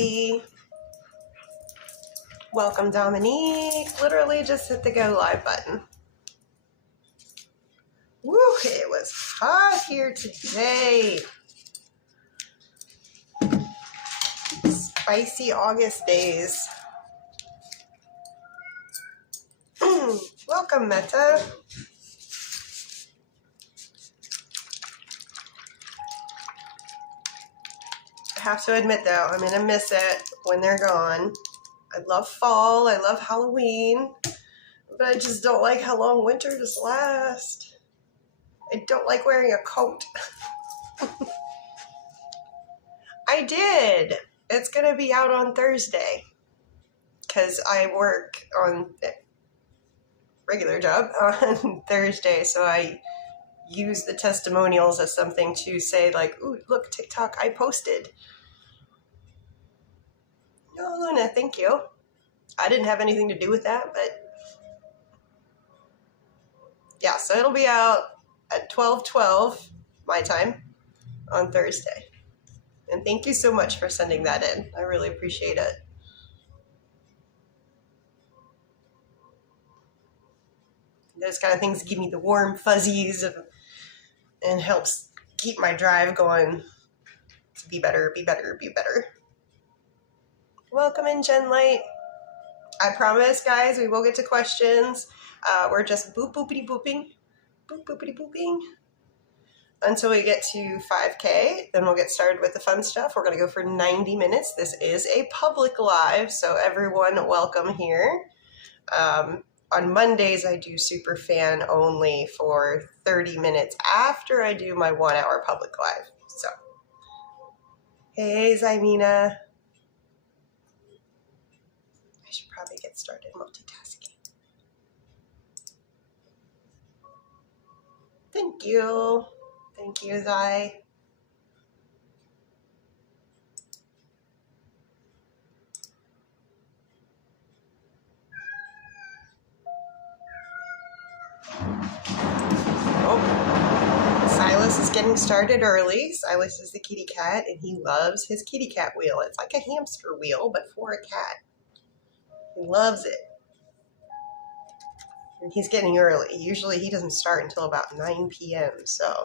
V. Welcome, Dominique. Literally just hit the go live button. Woo, it was hot here today. Spicy August days. Welcome, Meta. I have to admit, though, I'm going to miss it when they're gone. I love fall. I love Halloween. But I just don't like how long winter just lasts. I don't like wearing a coat. I did. It's going to be out on Thursday because I work on regular job on Thursday. So I use the testimonials as something to say like, ooh, look, TikTok, I posted. No, Luna, thank you. I didn't have anything to do with that, but yeah, so it'll be out at 12:12 my time on Thursday. And thank you so much for sending that in. I really appreciate it. Those kind of things give me the warm fuzzies and helps keep my drive going to be better, be better, be better. Welcome in, Jen Light. I promise, guys, we will get to questions. We're just boop boopity booping, boop boopity booping until we get to 5K. Then we'll get started with the fun stuff. We're going to go for 90 minutes. This is a public live, so everyone welcome here. On Mondays, I do super fan only for 30 minutes after I do my 1 hour public live. So, hey, Zymina. I should probably get started multitasking. Thank you. Thank you, Zai. Oh, Silas is getting started early. Silas is the kitty cat, and he loves his kitty cat wheel. It's like a hamster wheel, but for a cat. He loves it. And he's getting early. Usually he doesn't start until about 9 p.m., so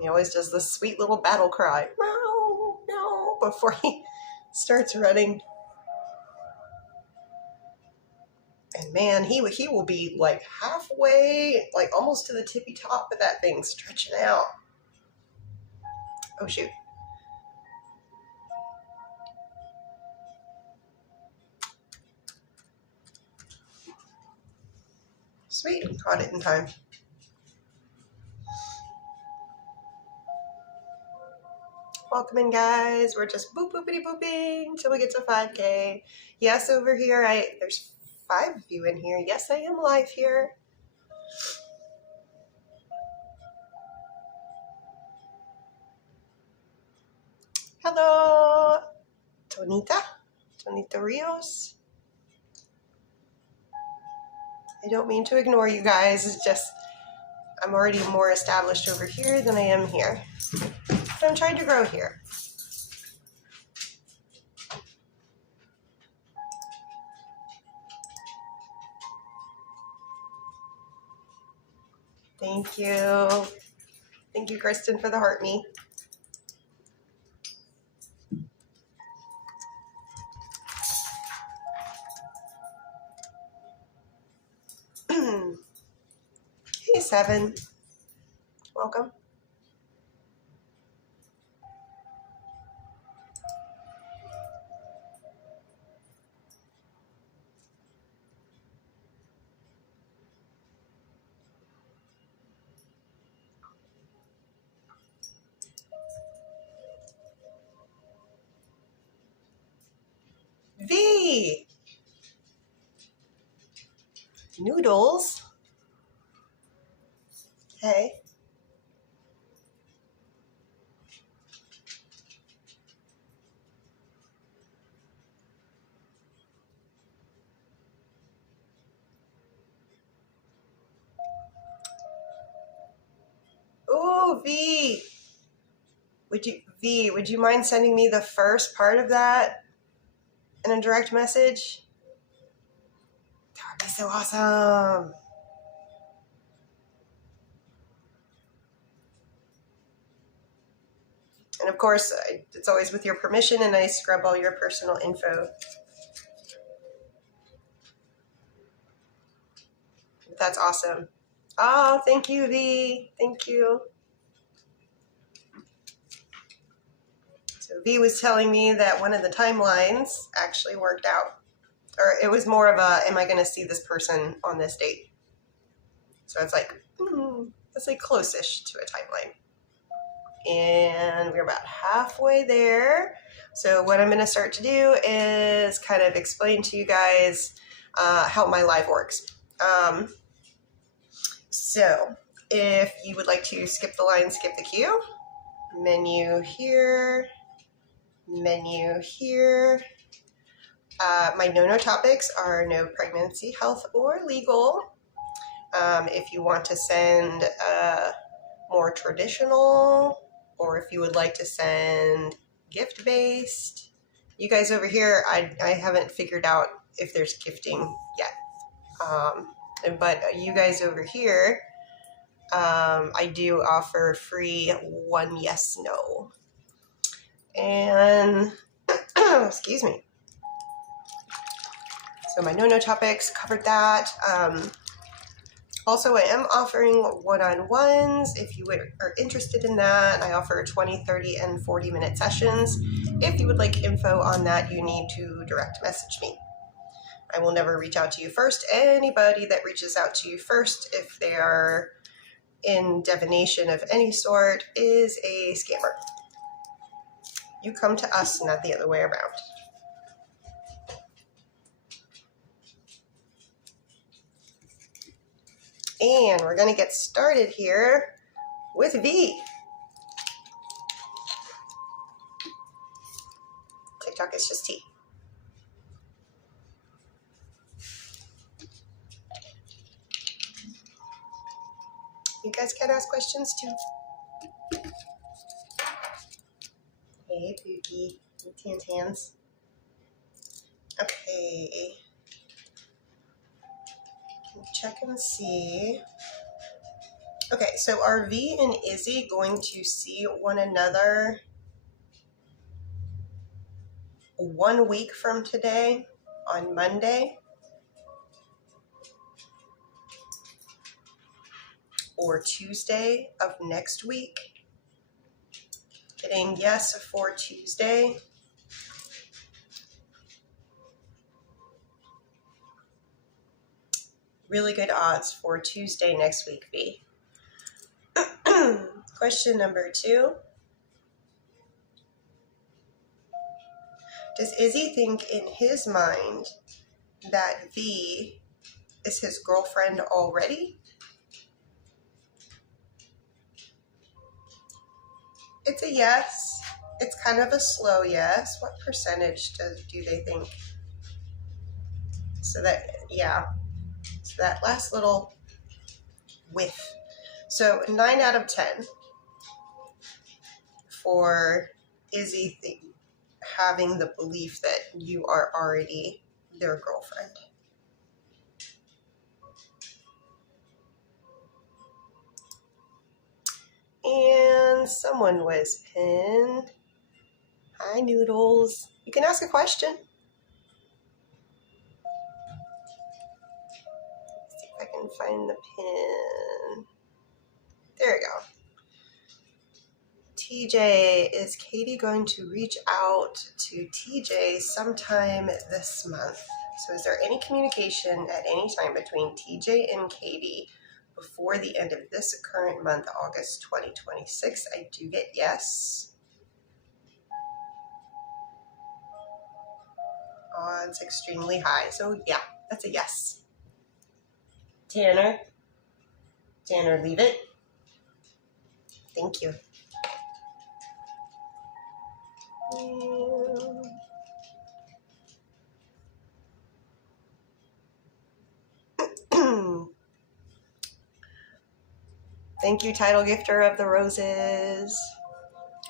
he always does this sweet little battle cry, meow, meow, before he starts running. And man, he will be like halfway, like almost to the tippy top of that thing, stretching out. Oh, shoot. Sweet, caught it in time. Welcome in, guys. We're just boop boopity booping till we get to 5K. Yes, over here, there's 5 of you in here. Yes, I am live here. Hello, Tonita Rios. I don't mean to ignore you guys. It's just I'm already more established over here than I am here. But I'm trying to grow here. Thank you. Thank you, Kristen, for the heart me. Hey, Seven. Welcome. V. Noodles. Hey. Oh, V. Would you mind sending me the first part of that in a direct message? That would be so awesome. And of course, it's always with your permission, and I scrub all your personal info. That's awesome. Oh, thank you, V. Thank you. So V was telling me that one of the timelines actually worked out. Or it was more of a, am I going to see this person on this date? So it's like, let's say close-ish to a timeline. And we're about halfway there. So what I'm going to start to do is kind of explain to you guys how my live works. So if you would like to skip the line, skip the queue, menu here, menu here. My no-no topics are no pregnancy, health, or legal. If you want to send more traditional, or if you would like to send gift-based, you guys over here, I haven't figured out if there's gifting yet. But you guys over here, I do offer free 1 yes, no. And, excuse me. So my no-no topics, covered that. Also, I am offering one-on-ones. If you are interested in that, I offer 20, 30, and 40-minute sessions. If you would like info on that, you need to direct message me. I will never reach out to you first. Anybody that reaches out to you first, if they are in divination of any sort, is a scammer. You come to us, not the other way around. And we're going to get started here with V. TikTok is just tea. You guys can ask questions too. Hey, Pookie. Hands. Okay. Check and see. Okay, so are V and Izzy going to see one another 1 week from today on Monday? Or Tuesday of next week? Getting yes for Tuesday. Really good odds for Tuesday next week, V. Question number 2. Does Izzy think in his mind that V is his girlfriend already? It's a yes. It's kind of a slow yes. What percentage do they think? So that, yeah. So that last little whiff. So 9 out of 10 for Izzy having the belief that you are already their girlfriend. And someone was pinned. Hi, Noodles. You can ask a question. Let's see if I can find the pin. There we go. TJ, is Katie going to reach out to TJ sometime this month? So is there any communication at any time between TJ and Katie before the end of this current month, August 2026? I do get yes. Odds extremely high. So yeah, that's a yes. Tanner, leave it. Thank you. Thank you, title gifter of the roses.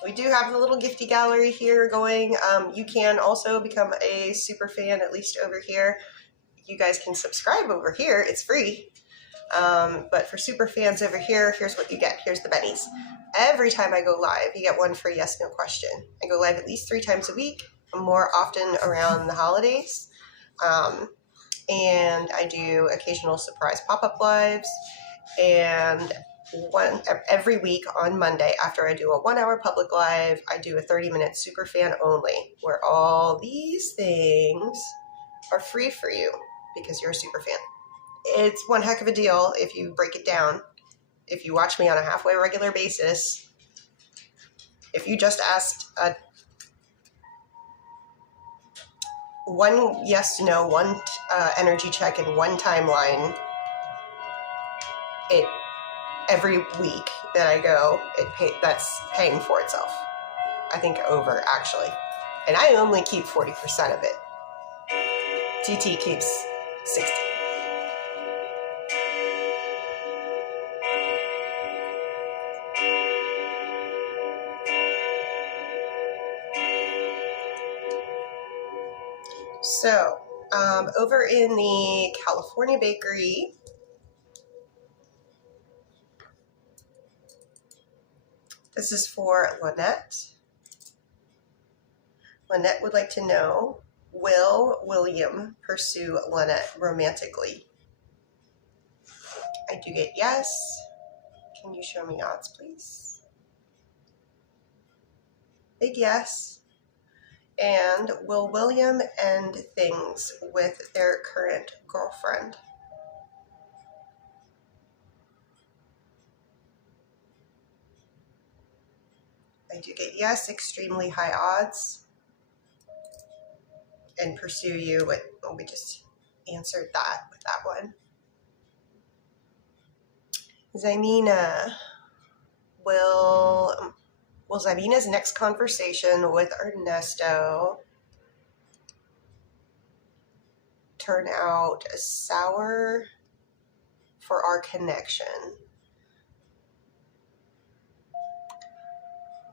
We do have the little gifty gallery here going. You can also become a super fan, at least over here. You guys can subscribe over here. It's free. But for super fans over here, here's what you get. Here's the bennies. Every time I go live, you get one free yes, no question. I go live at least 3 times a week, more often around the holidays. And I do occasional surprise pop-up lives. And every week on Monday, after I do a 1-hour public live, I do a 30-minute super fan only, where all these things are free for you because you're a super fan. It's one heck of a deal if you break it down. If you watch me on a halfway regular basis, if you just asked one yes, no, one energy check and one timeline, every week that I go, that's paying for itself. I think over, actually. And I only keep 40% of it. TT keeps 60. So, over in the California bakery, this is for Lynette. Lynette would like to know, will William pursue Lynette romantically? I do get yes. Can you show me odds, please? Big yes. And will William end things with their current girlfriend? I do get yes, extremely high odds. And pursue you with, well, we just answered that with that one. Zymina, will Zymina's next conversation with Ernesto turn out sour for our connection?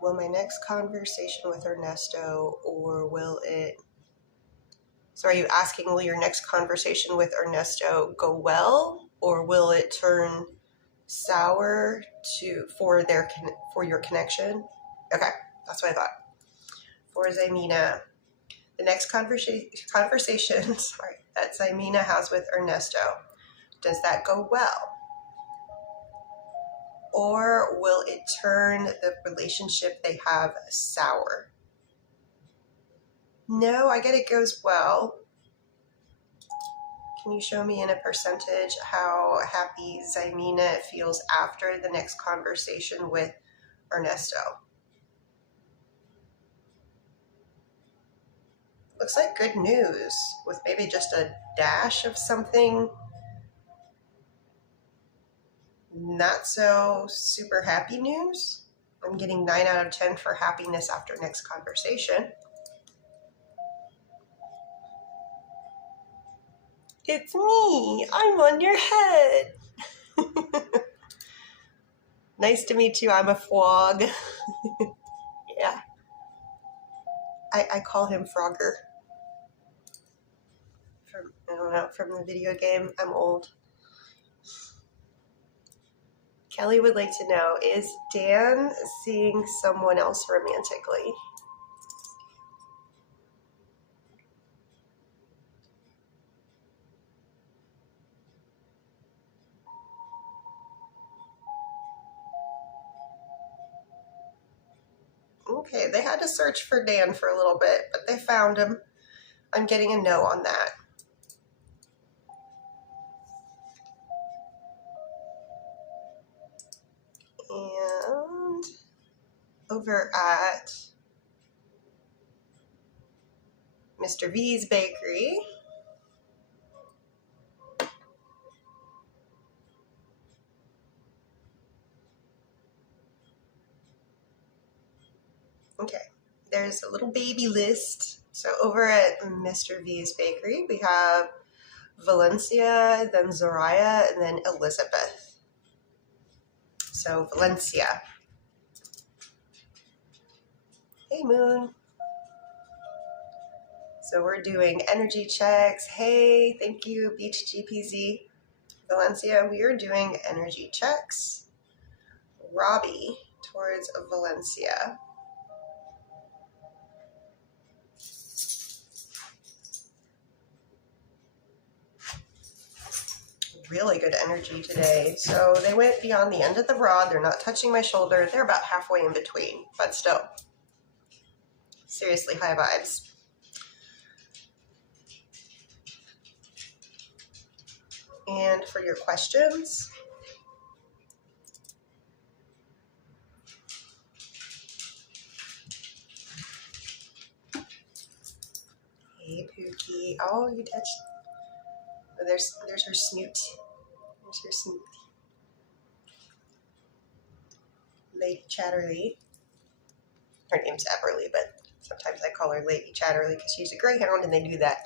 Will my next conversation with Ernesto, or will it... So are you asking, will your next conversation with Ernesto go well, or will it turn sour for your connection? Okay, that's what I thought. For Zymina, the next conversation that Zymina has with Ernesto, does that go well? Or will it turn the relationship they have sour? No, I get it goes well. Can you show me in a percentage how happy Zymina feels after the next conversation with Ernesto? Looks like good news with maybe just a dash of something not so super happy news. I'm getting 9 out of 10 for happiness after next conversation. It's me. I'm on your head. Nice to meet you. I'm a frog. Yeah. I call him Frogger. From the video game. I'm old. Kelly would like to know, is Dan seeing someone else romantically? Okay, they had to search for Dan for a little bit, but they found him. I'm getting a no on that. And over at Mr. V's Bakery, okay, there's a little baby list. So over at Mr. V's Bakery, we have Valencia, then Zoraya, and then Elizabeth. So Valencia. Hey, Moon. So we're doing energy checks. Hey, thank you, Beach GPZ. Valencia, we are doing energy checks. Robbie towards Valencia. Really good energy today. So they went beyond the end of the rod. They're not touching my shoulder. They're about halfway in between, but still, seriously high vibes. And for your questions, hey Pookie. Oh, you touched. There's her snoot. There's her snoot. Lady Chatterley. Her name's Everly, but sometimes I call her Lady Chatterley because she's a greyhound and they do that.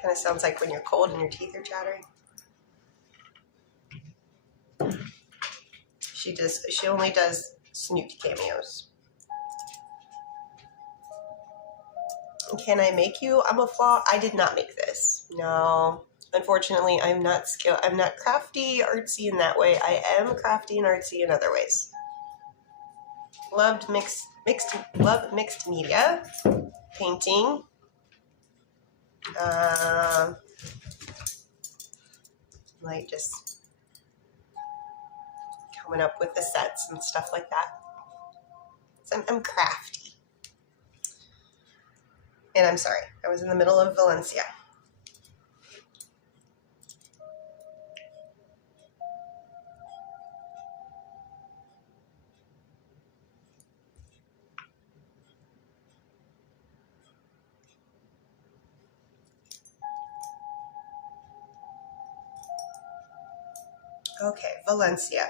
Kind of sounds like when you're cold and your teeth are chattering. She only does snoot cameos. Can I make you? I'm a flaw. I did not make this. No. Unfortunately, I'm not crafty, artsy in that way. I am crafty and artsy in other ways. Love mixed media, painting. Like just coming up with the sets and stuff like that. So I'm crafty. And I'm sorry, I was in the middle of Valencia. Okay, Valencia.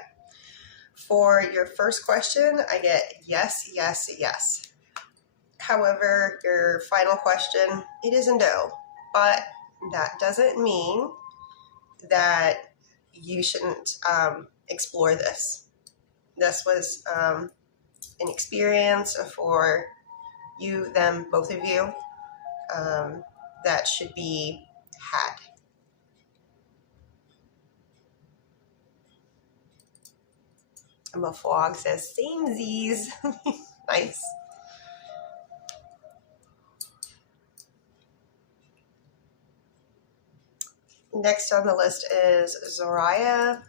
For your first question, I get yes, yes, yes. However, your final question, it is a no. But that doesn't mean that you shouldn't explore this. This was an experience for you, them, both of you, that should be had. Emma Fogg says, samesies. Nice. Next on the list is Zoraya.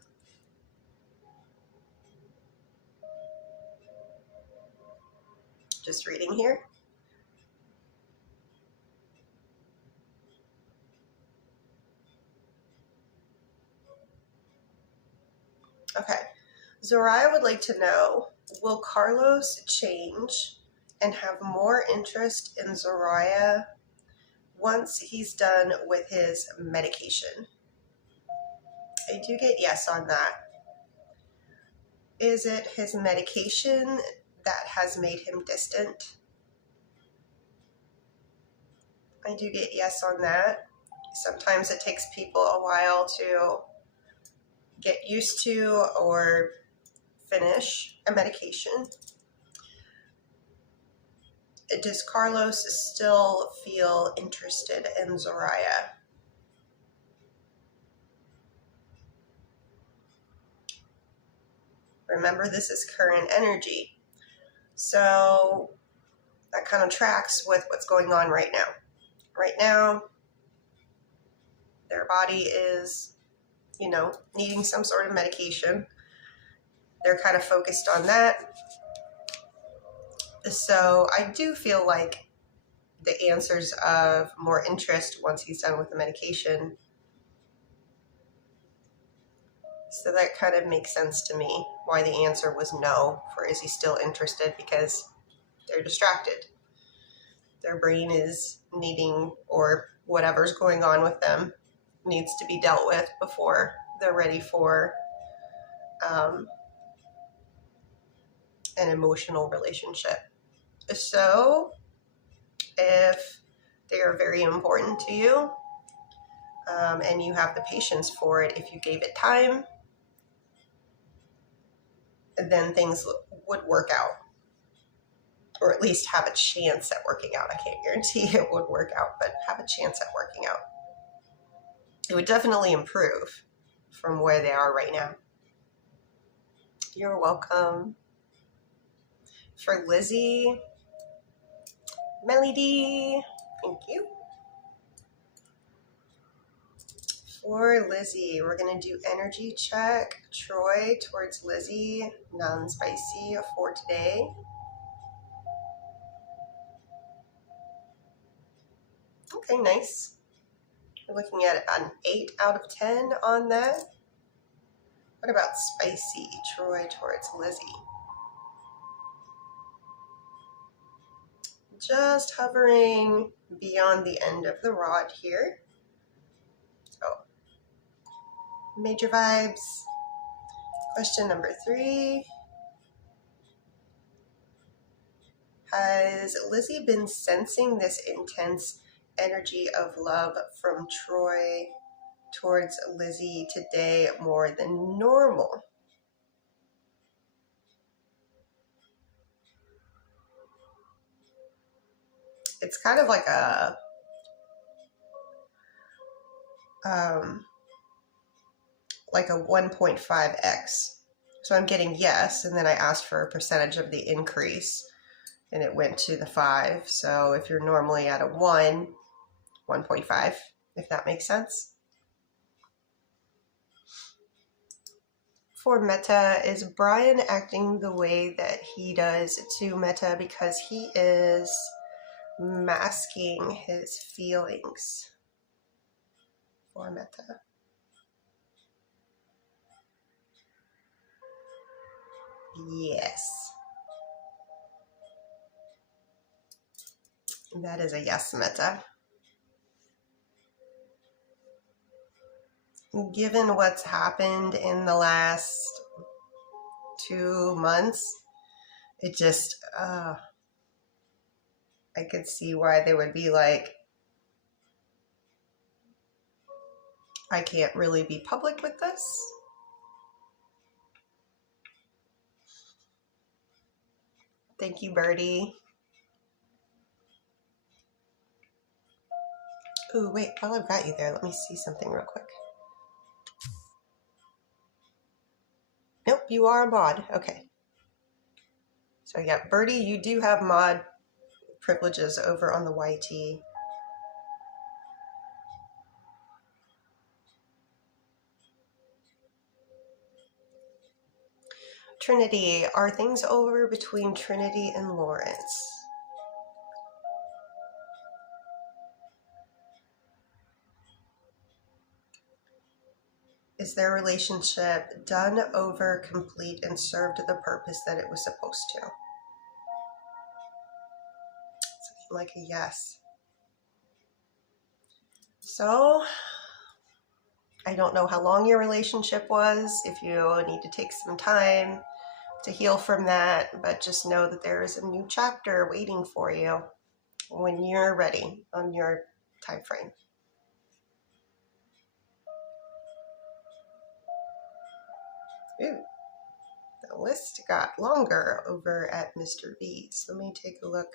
Just reading here. Okay. Zoraya would like to know, will Carlos change and have more interest in Zoraya once he's done with his medication? I do get yes on that. Is it his medication that has made him distant? I do get yes on that. Sometimes it takes people a while to get used to or finish a medication. Does Carlos still feel interested in Zoraya? Remember, this is current energy. So that kind of tracks with what's going on right now. Right now, their body is, needing some sort of medication. They're kind of focused on that. So I do feel like the answers of more interest once he's done with the medication. So that kind of makes sense to me why the answer was no for is he still interested, because they're distracted. Their brain is needing, or whatever's going on with them needs to be dealt with before they're ready for an emotional relationship. So if they are very important to you and you have the patience for it, if you gave it time, then things would work out. or at least have a chance at working out. I can't guarantee it would work out, but have a chance at working out. It would definitely improve from where they are right now. You're welcome. For Lizzie, Melody, thank you. For Lizzie, we're going to do energy check. Troy towards Lizzie, non-spicy for today. Okay, nice. We're looking at an 8 out of 10 on that. What about spicy? Troy towards Lizzie. Just hovering beyond the end of the rod here. So, major vibes. Question number 3. Has Lizzie been sensing this intense energy of love from Troy towards Lizzie today more than normal? It's kind of like a 1.5x. So I'm getting yes, and then I asked for a percentage of the increase, and it went to the 5. So if you're normally at a 1, 1.5, if that makes sense. For Meta, is Brian acting the way that he does to Meta because he is masking his feelings? For Meta. Yes. That is a yes, Meta. Given what's happened in the last 2 months, it just, I could see why they would be like, I can't really be public with this. Thank you, Birdie. Ooh, wait, while I've got you there, let me see something real quick. Nope, you are a mod. Okay. So yeah, Birdie, you do have mod privileges over on the YT. Trinity, are things over between Trinity and Lawrence? Is their relationship done, over, complete, and served the purpose that it was supposed to? Something like a yes. So, I don't know how long your relationship was, if you need to take some time to heal from that, but just know that there is a new chapter waiting for you when you're ready on your time frame. Ooh, the list got longer over at Mr. V's. Let me take a look.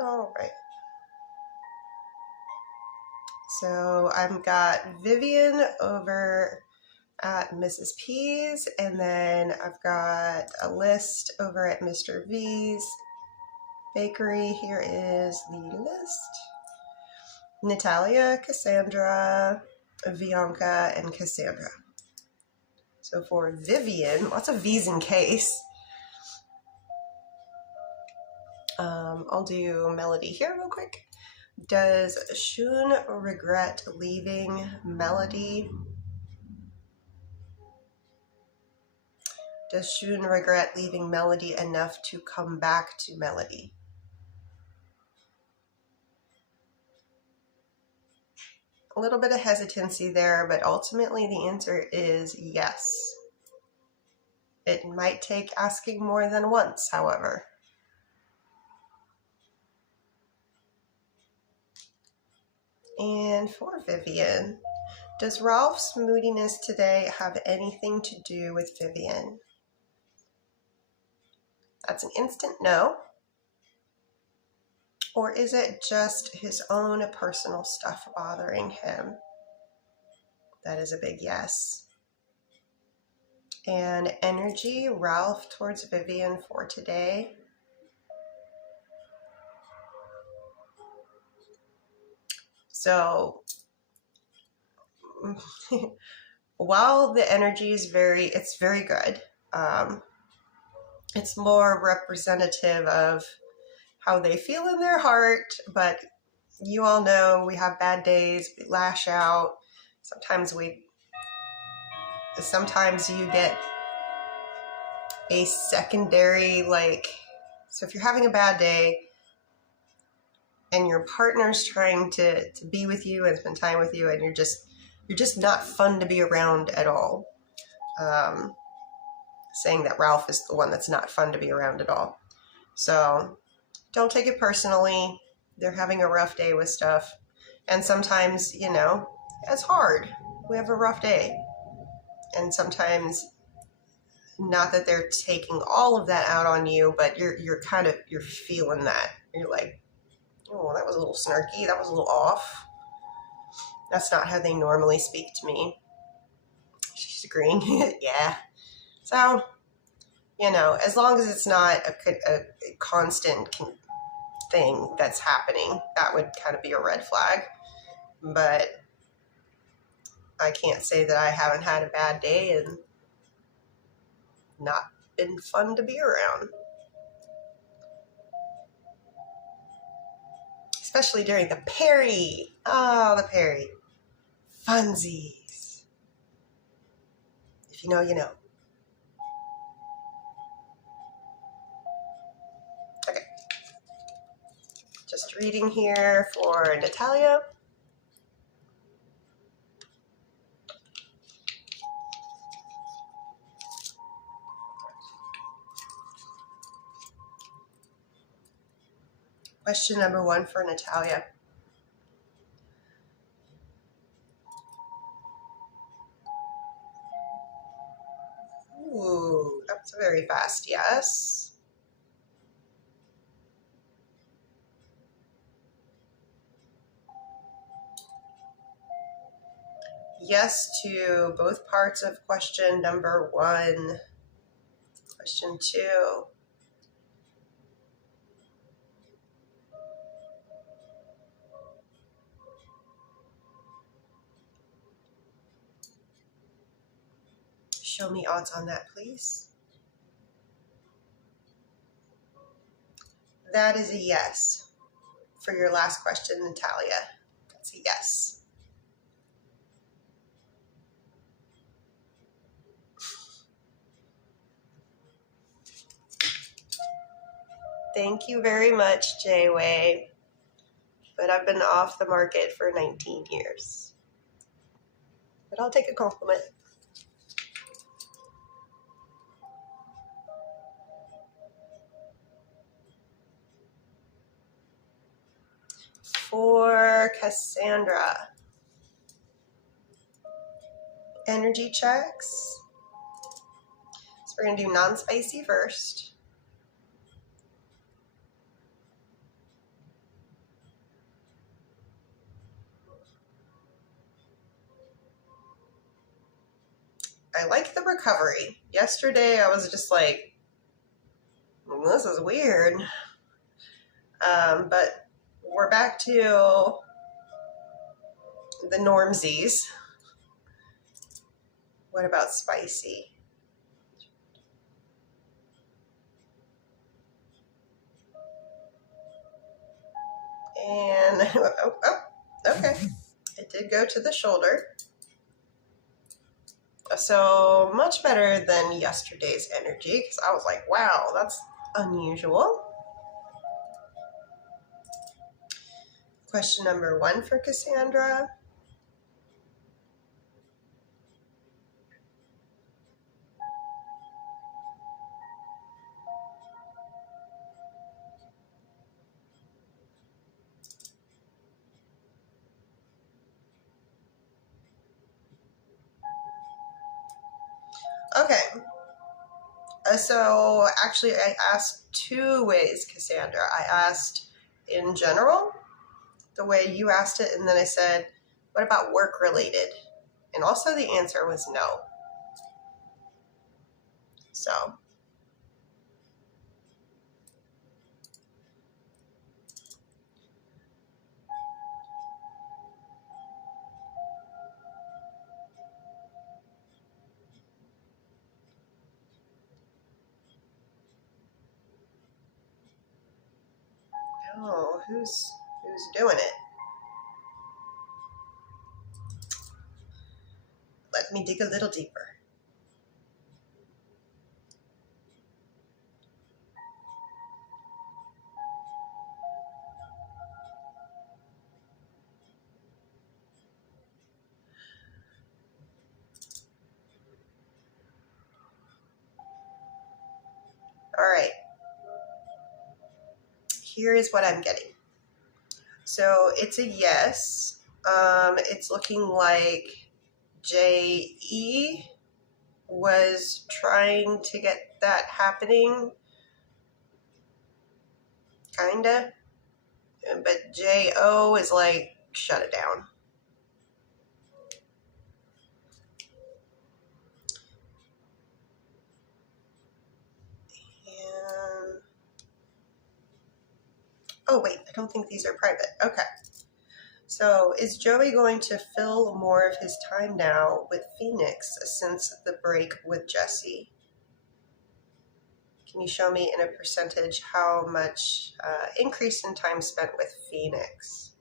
All right. So I've got Vivian over at Mrs. P's, and then I've got a list over at Mr. V's bakery. Here is the list. Natalia, Cassandra, Bianca, and Cassandra. So for Vivian, lots of V's in case. I'll do Melody here real quick. Does Shun regret leaving Melody? Does Shun regret leaving Melody enough to come back to Melody? A little bit of hesitancy there, but ultimately the answer is yes. It might take asking more than once, however. And for Vivian, does Ralph's moodiness today have anything to do with Vivian? That's an instant no. Or is it just his own personal stuff bothering him? That is a big yes. And energy, Ralph towards Vivian for today. So while the energy is very good, it's more representative of how they feel in their heart, but you all know we have bad days, we lash out. Sometimes you get a secondary, so if you're having a bad day and your partner's trying to be with you and spend time with you, and you're just not fun to be around at all. Saying that Ralph is the one that's not fun to be around at all. So don't take it personally. They're having a rough day with stuff. And sometimes, it's hard. We have a rough day. And sometimes, not that they're taking all of that out on you, but you're feeling that. You're like, oh, that was a little snarky. That was a little off. That's not how they normally speak to me. She's agreeing. Yeah. So, as long as it's not a constant thing that's happening, that would kind of be a red flag. But I can't say that I haven't had a bad day and not been fun to be around. Especially during the Perry. Oh, the Perry. Funsies. If you know, you know. Okay. Just reading here for Natalia. Question number 1 for Natalia. Ooh, that's a very fast yes. Yes to both parts of question number 1. Question 2. Show me odds on that, please. That is a yes for your last question, Natalia. That's a yes. Thank you very much, Jay-Way. But I've been off the market for 19 years. But I'll take a compliment. For Cassandra. Energy checks. So we're going to do non-spicy first. I like the recovery. Yesterday I was just like, this is weird. But we're back to the normsies. What about spicy? And, okay. It did go to the shoulder. So much better than yesterday's energy, because I was like, wow, that's unusual. Question number 1 for Cassandra. Okay. So actually, I asked two ways, Cassandra. I asked in general, the way you asked it, and then I said, what about work related? And also the answer was no. So, oh, who's doing it? Let me dig a little deeper. All right. Here is what I'm getting. So it's a yes. It's looking like J.E. was trying to get that happening, kinda. But J.O. is like, shut it down. And, oh wait, I don't think these are private. Okay. So is Joey going to fill more of his time now with Phoenix since the break with Jesse? Can you show me in a percentage how much increase in time spent with Phoenix?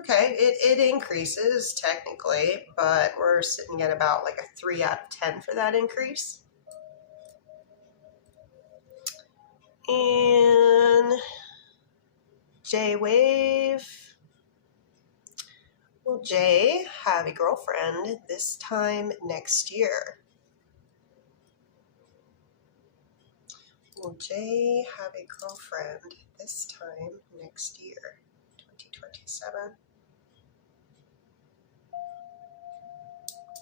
Okay, it increases technically, but we're sitting at about like a 3 out of 10 for that increase. And J-Wave. Will Jay have a girlfriend this time next year? Will Jay have a girlfriend this time next year, 2027?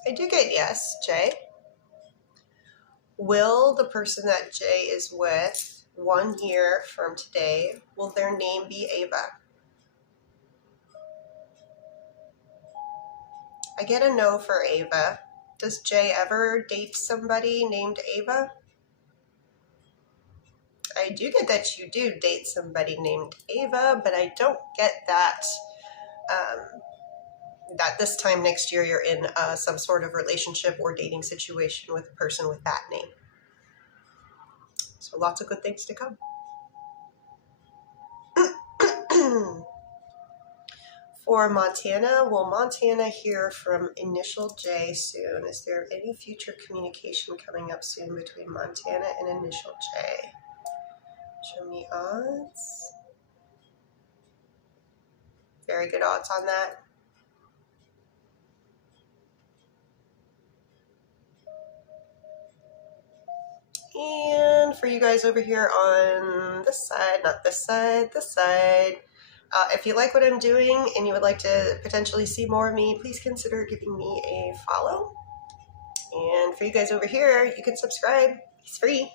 I do get yes, Jay. Will the person that Jay is with 1 year from today, will their name be Ava? I get a no for Ava. Does Jay ever date somebody named Ava? I do get that you do date somebody named Ava, but I don't get that that this time next year you're in some sort of relationship or dating situation with a person with that name. So lots of good things to come. For Montana, will Montana hear from Initial J soon? Is there any future communication coming up soon between Montana and Initial J? Show me odds. Very good odds on that. And for you guys over here on this side, not this side, this side, if you like what I'm doing and you would like to potentially see more of me, please consider giving me a follow. And for you guys over here, you can subscribe. It's free.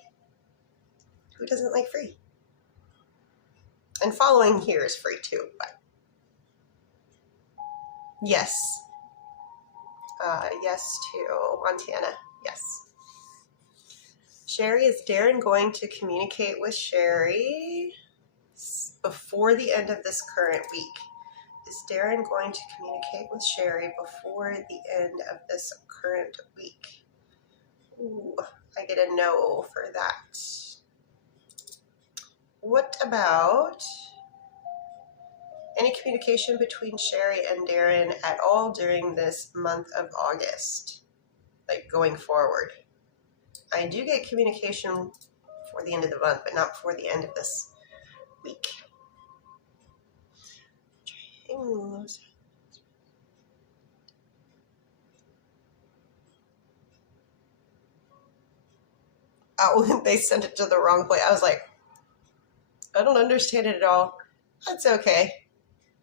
Who doesn't like free? And following here is free too. But yes. Yes to Montana. Yes. Sherry, is Darren going to communicate with Sherry before the end of this current week? Is Darren going to communicate with Sherry before the end of this current week? Ooh, I get a no for that. What about any communication between Sherry and Darren at all during this month of August, like going forward? I do get communication for the end of the month, but not before the end of this week. Oh, they sent it to the wrong place. I was like, I don't understand it at all. That's okay.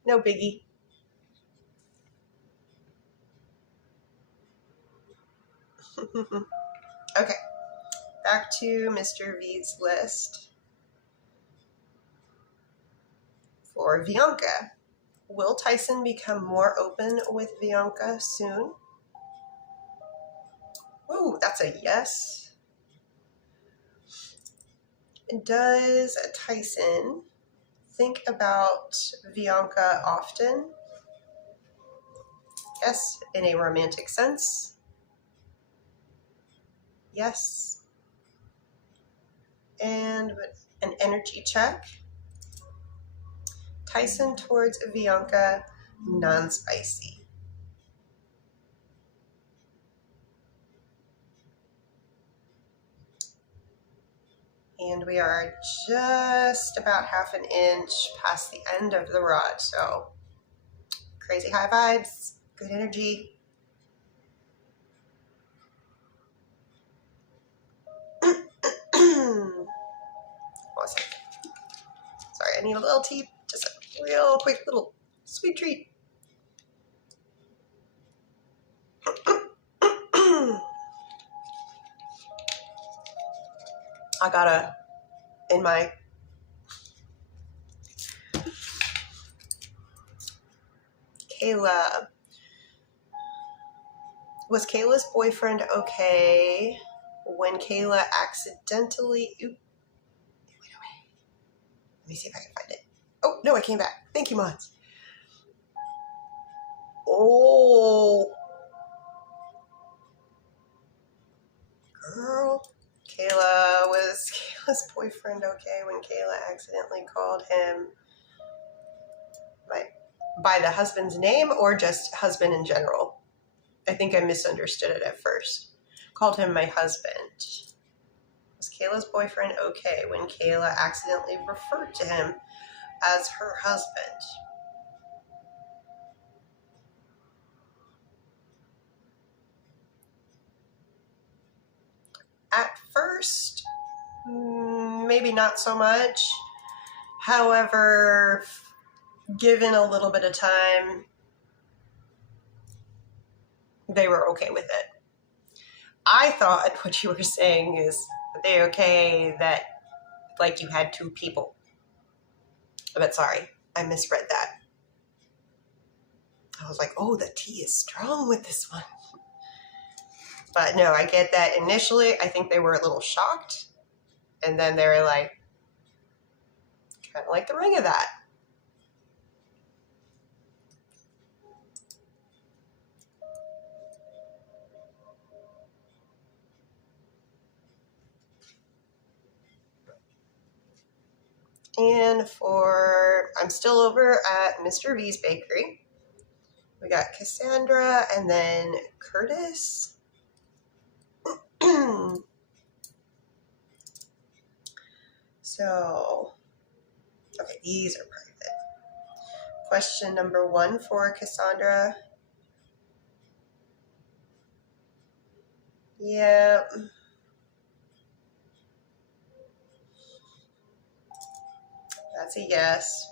No biggie. Okay, back to Mr. V's list. For Bianca, will Tyson become more open with Bianca soon? Ooh, that's a yes. Does Tyson think about Bianca often? Yes, in a romantic sense. Yes. And with an energy check, Tyson towards Bianca, non-spicy. And we are just about half an inch past the end of the rod. So crazy high vibes, good energy. One second. Sorry, I need a little tea. Just a real quick little sweet treat. I gotta, in my Kayla, was Kayla's boyfriend okay when Kayla accidentally, oop, it went away. Let me see if I can find it. Oh, no, it came back. Thank you, Mods. Oh, girl. Kayla, was Kayla's boyfriend okay when Kayla accidentally called him by the husband's name or just husband in general? I think I misunderstood it at first. Called him my husband. Was Kayla's boyfriend okay when Kayla accidentally referred to him as her husband? At first, maybe not so much. However, given a little bit of time, they were okay with it. I thought what you were saying is, are they okay that, like, you had two people? But sorry, I misread that. I was like, oh, the tea is strong with this one. But no, I get that initially. I think they were a little shocked. And then they were like, kind of like the ring of that. And I'm still over at Mr. V's Bakery. We got Cassandra and then Curtis. So, okay, these are private. Question number 1 for Cassandra. Yeah. That's a yes.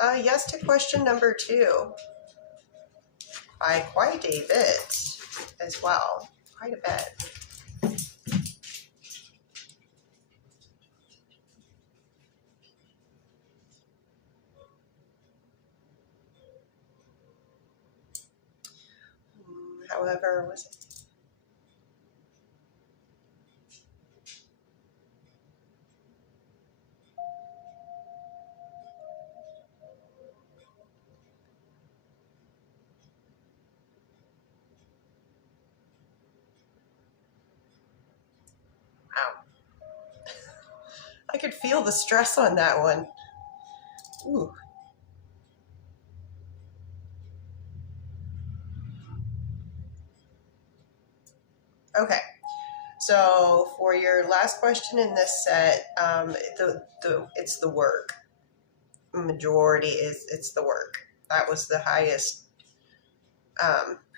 Yes to question number 2. By quite a bit as well. Quite a bit. However, was it? Wow. I could feel the stress on that one. Ooh. Okay. So for your last question in this set, it's the work. Majority it's the work. That was the highest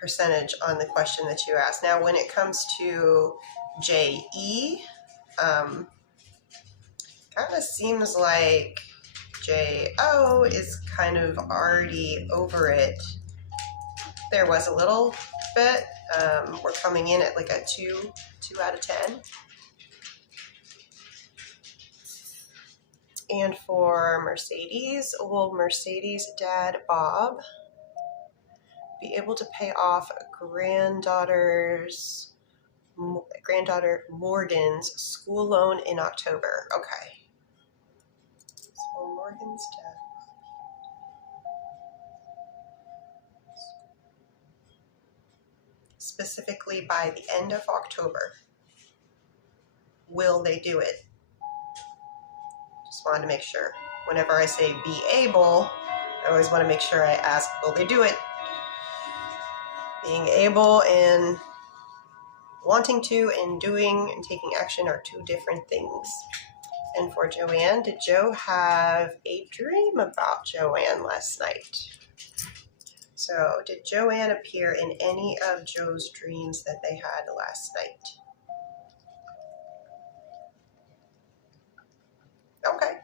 percentage on the question that you asked. Now, when it comes to JE, kind of seems like J.O. is kind of already over it. There was a little bit. We're coming in at like a 2 out of 10. And for Mercedes, will Mercedes' dad, Bob, be able to pay off granddaughter Morgan's school loan in October? Okay. So Morgan's dad. Specifically by the end of October. Will they do it? Just wanted to make sure. Whenever I say be able, I always want to make sure I ask, will they do it? Being able and wanting to and doing and taking action are two different things. And for Joanne, did Joe have a dream about Joanne last night? So, did Joanne appear in any of Joe's dreams that they had last night? Okay.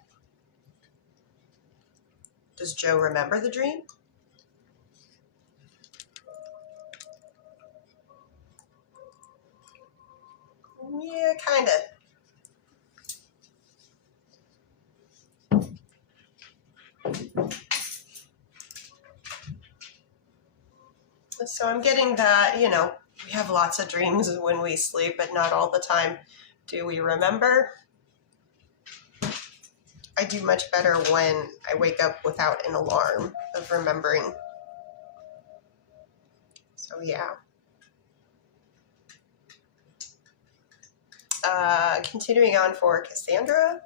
Does Joe remember the dream? Yeah, kind of. So I'm getting that, we have lots of dreams when we sleep, but not all the time do we remember. I do much better when I wake up without an alarm of remembering. So yeah. Continuing on for Cassandra.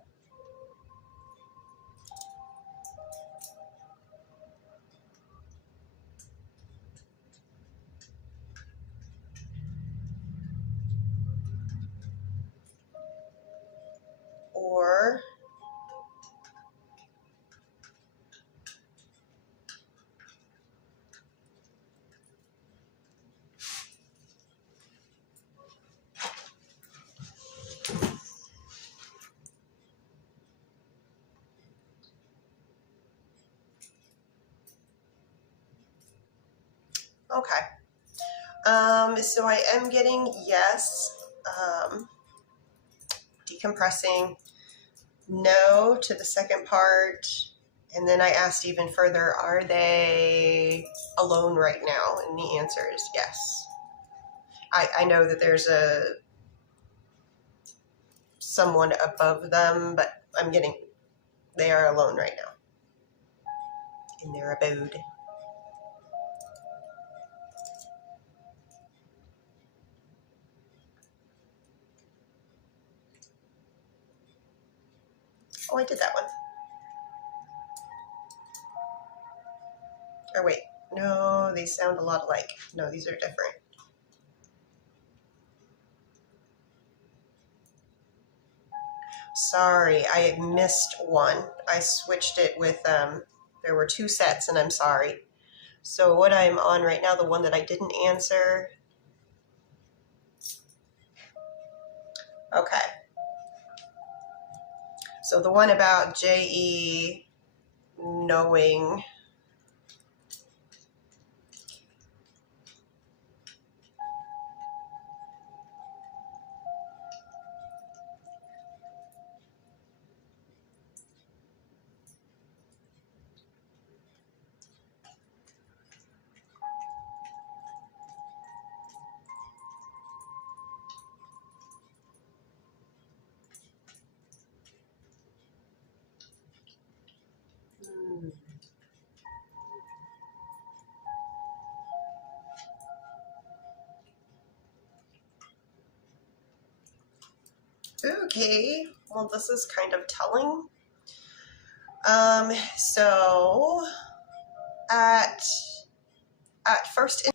Or okay. So I am getting yes, decompressing, no to the second part, and then I asked even further, are they alone right now? And the answer is yes. I know that there's someone above them, but they are alone right now in their abode. Oh, I did that one. Or wait, no, they sound a lot alike. No, these are different. Sorry, I had missed one. I switched it with, there were 2 sets, and I'm sorry. So what I'm on right now, the one that I didn't answer. Okay. So the one about J.E. knowing okay, well, this is kind of telling. So at first,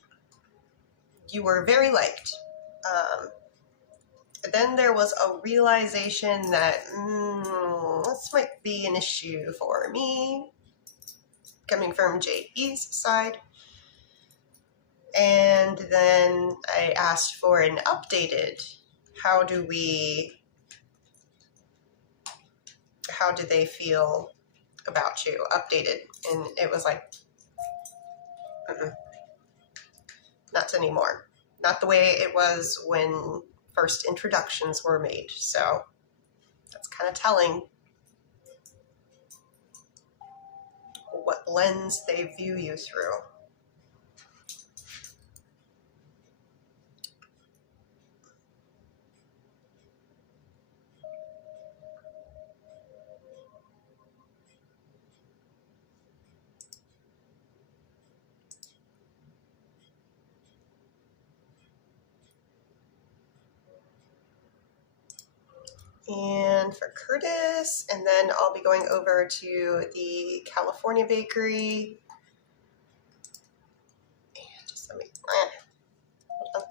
you were very liked. Then there was a realization that this might be an issue for me, coming from J.E.'s side. And then I asked for an updated, how do they feel about you, updated. And it was like, not anymore. Not the way it was when first introductions were made. So that's kind of telling what lens they view you through. And for Curtis, and then I'll be going over to the California bakery. And just let me, hold on.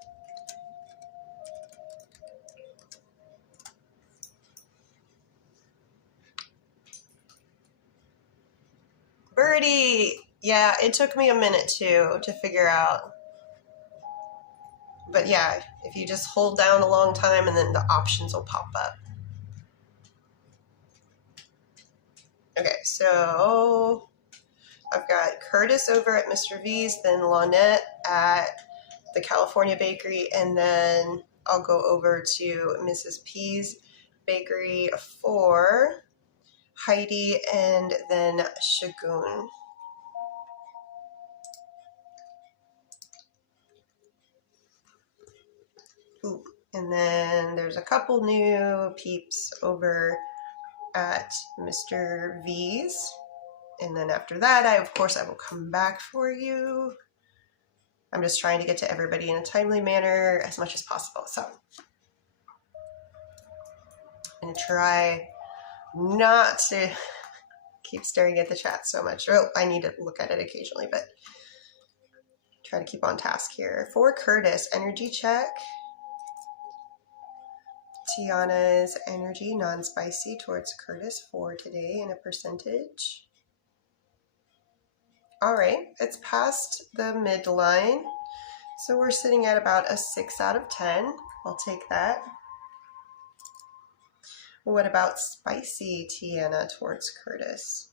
Birdie! Yeah, it took me a minute to figure out. But yeah, if you just hold down a long time and then the options will pop up. Okay, so I've got Curtis over at Mr. V's, then Lynette at the California bakery, and then I'll go over to Mrs. P's bakery for Heidi and then Shagun. Ooh, and then there's a couple new peeps over at Mr. V's. And then after that, of course, I will come back for you. I'm just trying to get to everybody in a timely manner as much as possible. So I'm going to try not to keep staring at the chat so much. Oh, I need to look at it occasionally, but try to keep on task here. For Curtis, energy check. Tiana's energy, non-spicy, towards Curtis for today in a percentage. All right, it's past the midline. So we're sitting at about a 6 out of 10. I'll take that. What about spicy, Tiana, towards Curtis?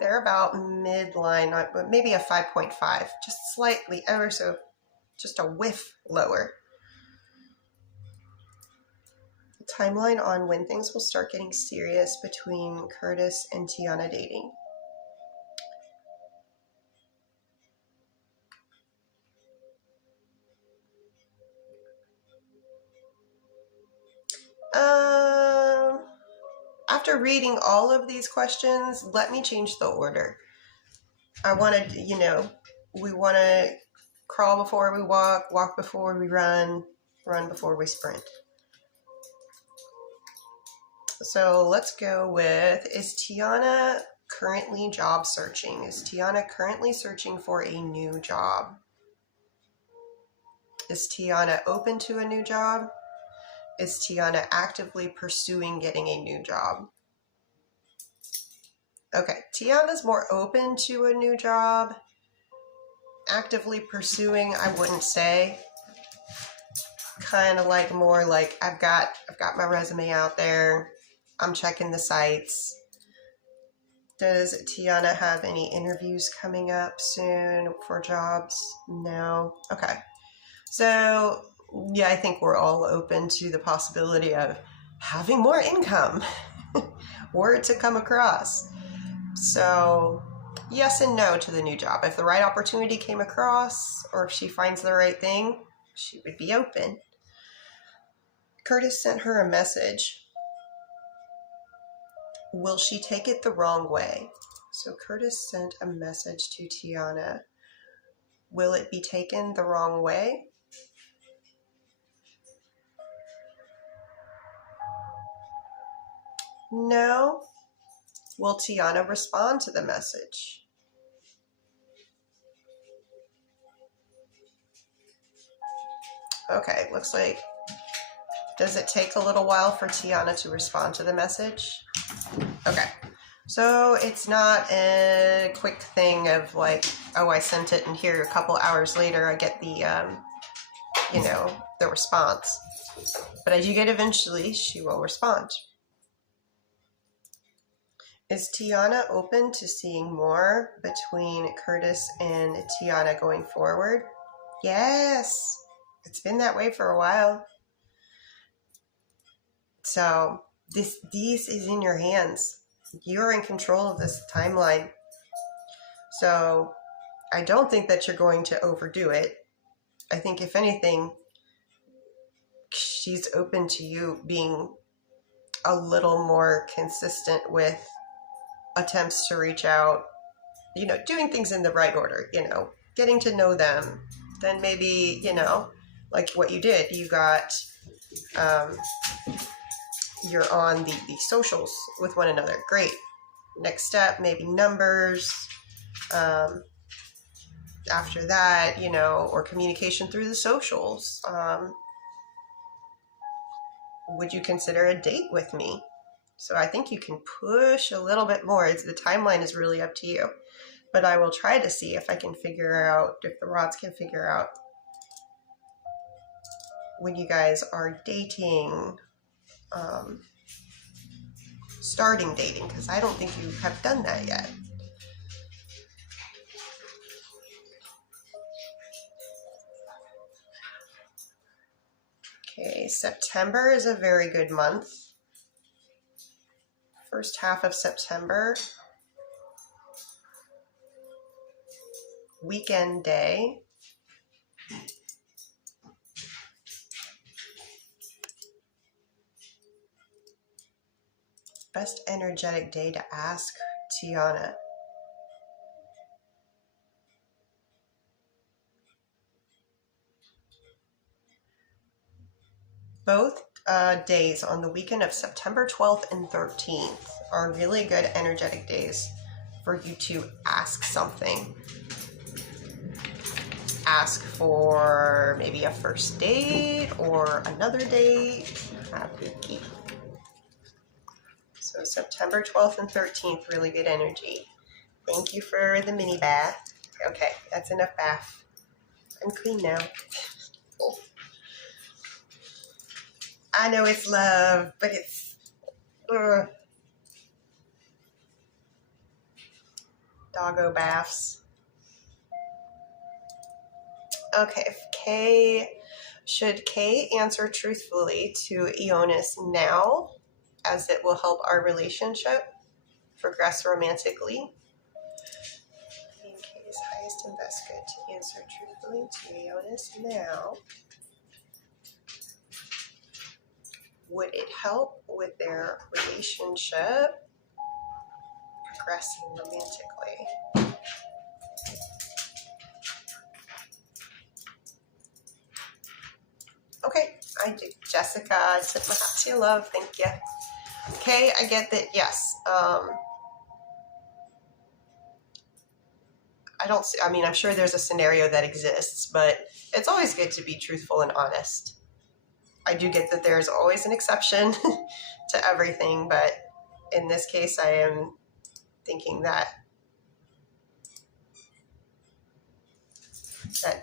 They're about midline, maybe a 5.5, just slightly, ever so, just a whiff lower. The timeline on when things will start getting serious between Curtis and Tiana dating. After reading all of these questions, let me change the order. I wanted, we want to crawl before we walk, walk before we run, run before we sprint. So let's go with, is Tiana currently job searching? Is Tiana currently searching for a new job? Is Tiana open to a new job? Is Tiana actively pursuing getting a new job? Okay, Tiana's more open to a new job. Actively pursuing, I wouldn't say. Kind of like more like I've got my resume out there. I'm checking the sites. Does Tiana have any interviews coming up soon for jobs? No. Okay. So yeah, I think we're all open to the possibility of having more income were to come across. So yes and no to the new job. If the right opportunity came across, or if she finds the right thing, she would be open. Curtis sent her a message. Will she take it the wrong way? So Curtis sent a message to Tiana. Will it be taken the wrong way? No. Will Tiana respond to the message? Okay, looks like, does it take a little while for Tiana to respond to the message? Okay, so it's not a quick thing of like, oh, I sent it and here a couple hours later I get the, the response. But as you get eventually, she will respond. Is Tiana open to seeing more between Curtis and Tiana going forward? Yes. It's been that way for a while. So this is in your hands. You're in control of this timeline. So I don't think that you're going to overdo it. I think if anything, she's open to you being a little more consistent with attempts to reach out, doing things in the right order, getting to know them. Then maybe, like what you did, you're on the socials with one another. Great. Next step, maybe numbers. After that, or communication through the socials. Would you consider a date with me? So I think you can push a little bit more. The timeline is really up to you. But I will try to see if I can figure out, if the rods can figure out when you guys are dating, starting dating, because I don't think you have done that yet. Okay, September is a very good month. First half of September. Weekend day. Best energetic day to ask Tiana. Both days on the weekend of September 12th and 13th are really good energetic days for you to ask something. Ask for maybe a first date or another date. So September 12th and 13th, really good energy. Thank you for the mini bath. Okay, that's enough bath. I'm clean now. I know it's love, but it's... Doggo baths. Okay, should Kay answer truthfully to Ionis now, as it will help our relationship progress romantically? Kay's highest and best good to answer truthfully to Ionis now. Would it help with their relationship progressing romantically? Okay, I do. Jessica, I tip my hat to you, love. Thank you. Okay, I get that. Yes. I'm sure there's a scenario that exists, but it's always good to be truthful and honest. I do get that there's always an exception to everything, but in this case, I am thinking that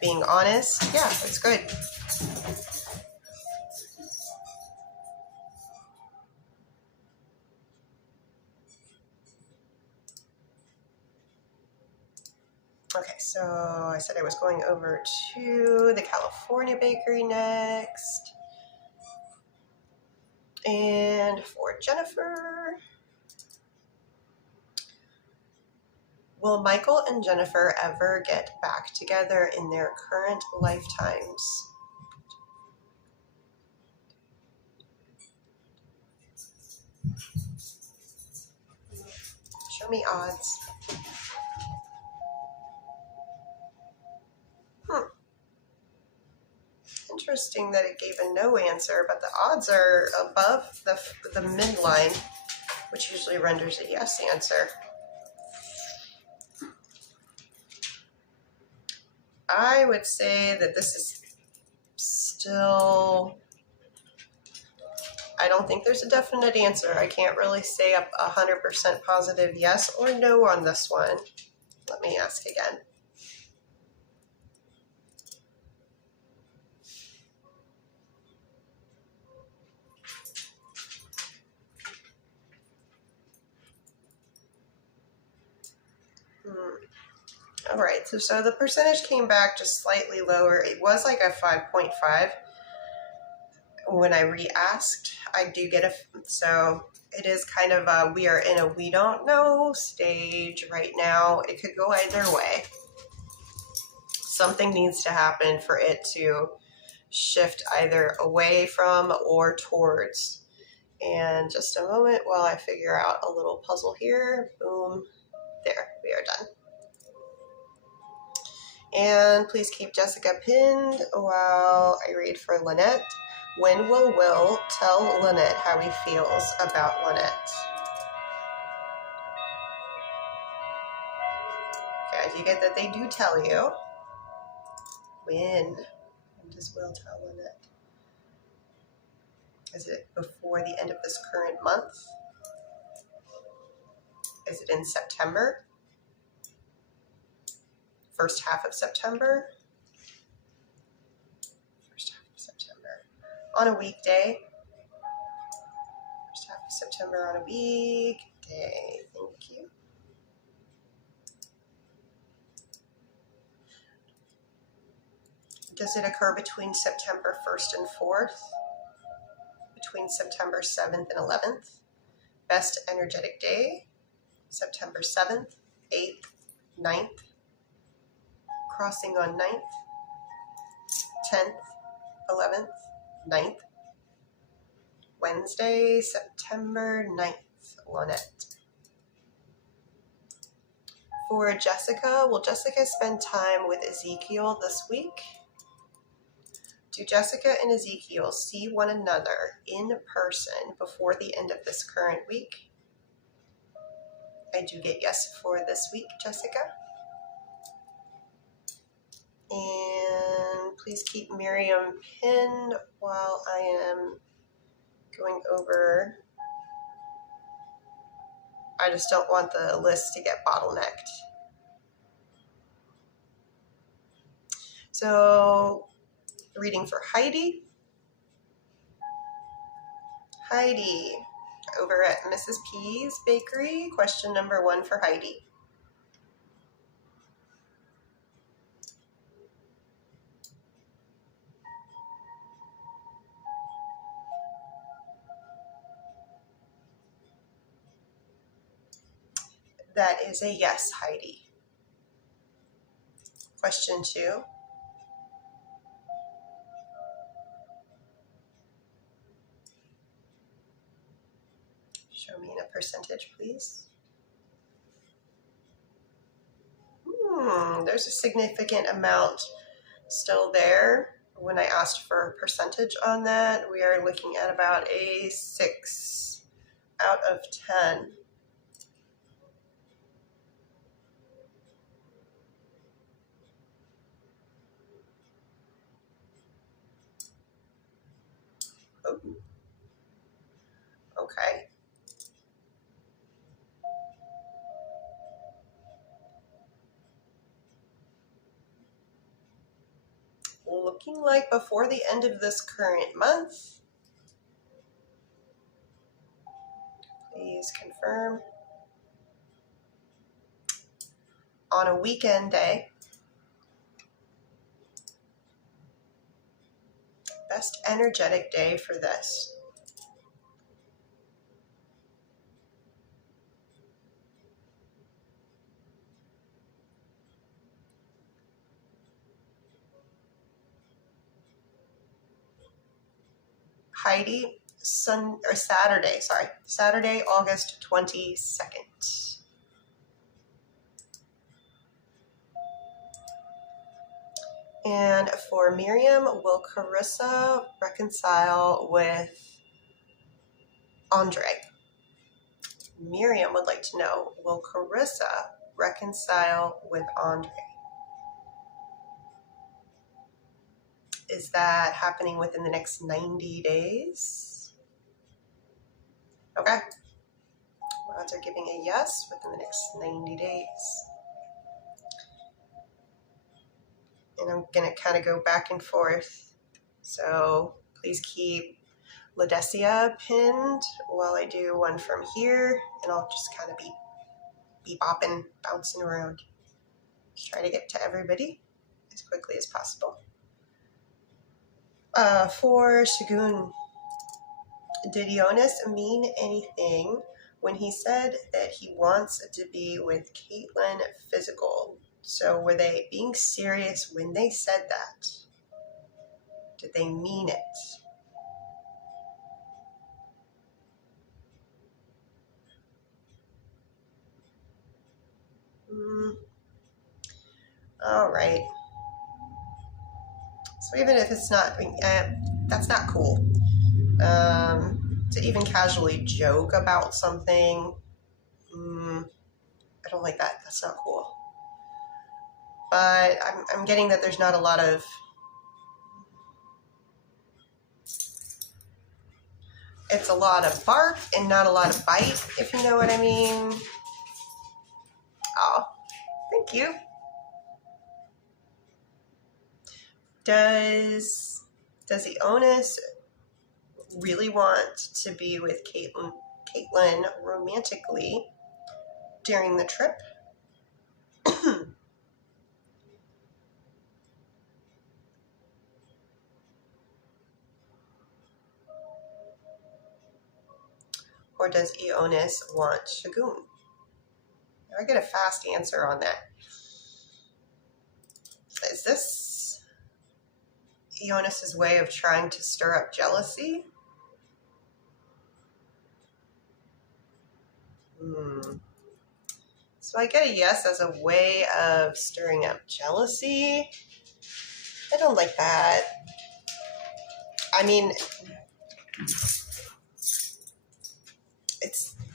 being honest, yeah, it's good. Okay, so I said I was going over to the California bakery next. And for Jennifer, will Michael and Jennifer ever get back together in their current lifetimes? Show me odds. Interesting that it gave a no answer, but the odds are above the midline, which usually renders a yes answer. I would say that this is still... I don't think there's a definite answer. I can't really say a 100% positive yes or no on this one. Let me ask again. All right, so the percentage came back just slightly lower. It was like a 5.5 when I re-asked. I do get so it is kind of we are in a we don't know stage right now. It could go either way. Something needs to happen for it to shift either away from or towards. And just a moment while I figure out a little puzzle here. Boom. There, we are done. And please keep Jessica pinned while I read for Lynette. When will Will tell Lynette how he feels about Lynette? Okay, I do get that they do tell you. When does Will tell Lynette? Is it before the end of this current month? Is it in September? First half of September? First half of September. On a weekday. First half of September on a weekday. Thank you. Does it occur between September 1st and 4th? Between September 7th and 11th? Best energetic day? September 7th, 8th, 9th? Crossing on 9th? 10th, 11th, 9th? Wednesday, September 9th, Lynette. For Jessica, will Jessica spend time with Ezekiel this week? Do Jessica and Ezekiel see one another in person before the end of this current week? I do get yes for this week, Jessica. And please keep Miriam pinned while I am going over. I just don't want the list to get bottlenecked. So, reading for Heidi. Heidi, over at Mrs. P's Bakery, question number 1 for Heidi. That is a yes, Heidi. Question 2. Show me in a percentage, please. There's a significant amount still there. When I asked for a percentage on that, we are looking at about a 6 out of 10. Oh. Okay. Looking like before the end of this current month. Please confirm. On a weekend day. Best energetic day for this. Heidi, Saturday, August 22nd. And for Miriam, will Carissa reconcile with Andre? Miriam would like to know, will Carissa reconcile with Andre? Is that happening within the next 90 days? Okay. Odds are giving a yes within the next 90 days. And I'm going to kind of go back and forth. So please keep Ladecia pinned while I do one from here. And I'll just kind of be bopping, bouncing around. Just try to get to everybody as quickly as possible. For Shagun, did Jonas mean anything when he said that he wants to be with Caitlin physical? So were they being serious when they said that? Did they mean it? All right. So even if it's not, that's not cool. To even casually joke about something, I don't like that. That's not cool. But I'm getting that there's not a lot of, it's a lot of bark and not a lot of bite, if you know what I mean. Oh, thank you. Does the onus really want to be with Caitlin romantically during the trip? Or does Ionis want Shagun? I get a fast answer on that. Is this Ionis's way of trying to stir up jealousy? So I get a yes as a way of stirring up jealousy. I don't like that. I mean,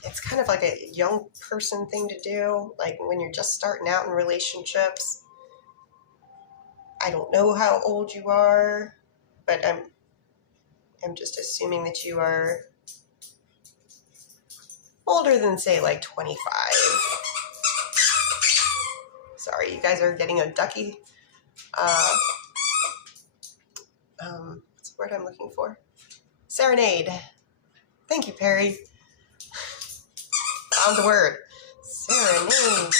it's kind of like a young person thing to do. Like when you're just starting out in relationships. I don't know how old you are, but I'm just assuming that you are older than, say, like 25. Sorry, you guys are getting a ducky. What's the word I'm looking for? Serenade. Thank you, Perry. Found the word. Serenade.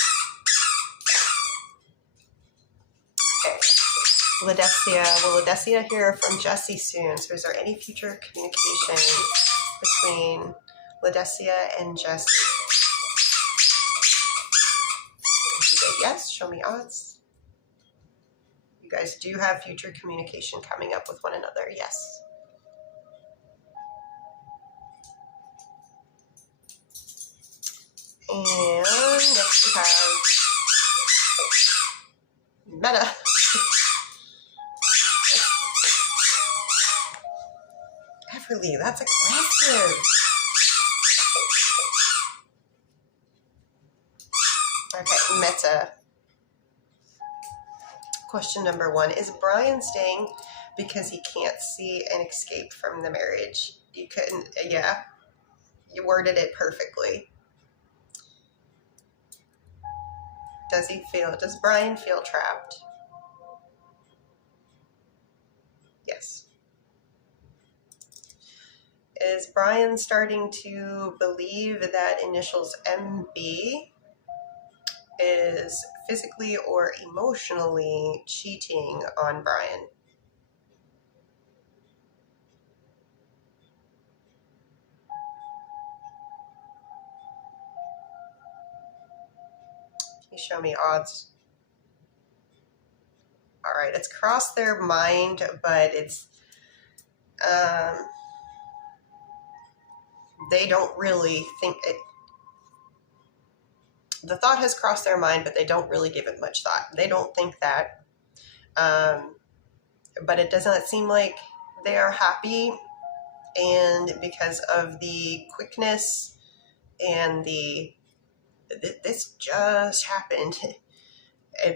Okay. Ladessia. Will Ladessia hear from Jesse soon? So is there any future communication between Ladessia and Jesse? If you say yes, show me odds. You guys do have future communication coming up with one another, yes. And next we have Meta. Everly, that's aggressive. Okay, Meta. Question number 1. Is Brian staying because he can't see an escape from the marriage? You couldn't, yeah. You worded it perfectly. Does Brian feel trapped? Yes. Is Brian starting to believe that initials MB is physically or emotionally cheating on Brian? Can you show me odds? All right, it's crossed their mind, but it's they don't really think it. The thought has crossed their mind, but they don't really give it much thought. They don't think that. But it doesn't seem like they are happy. And because of the quickness and this just happened.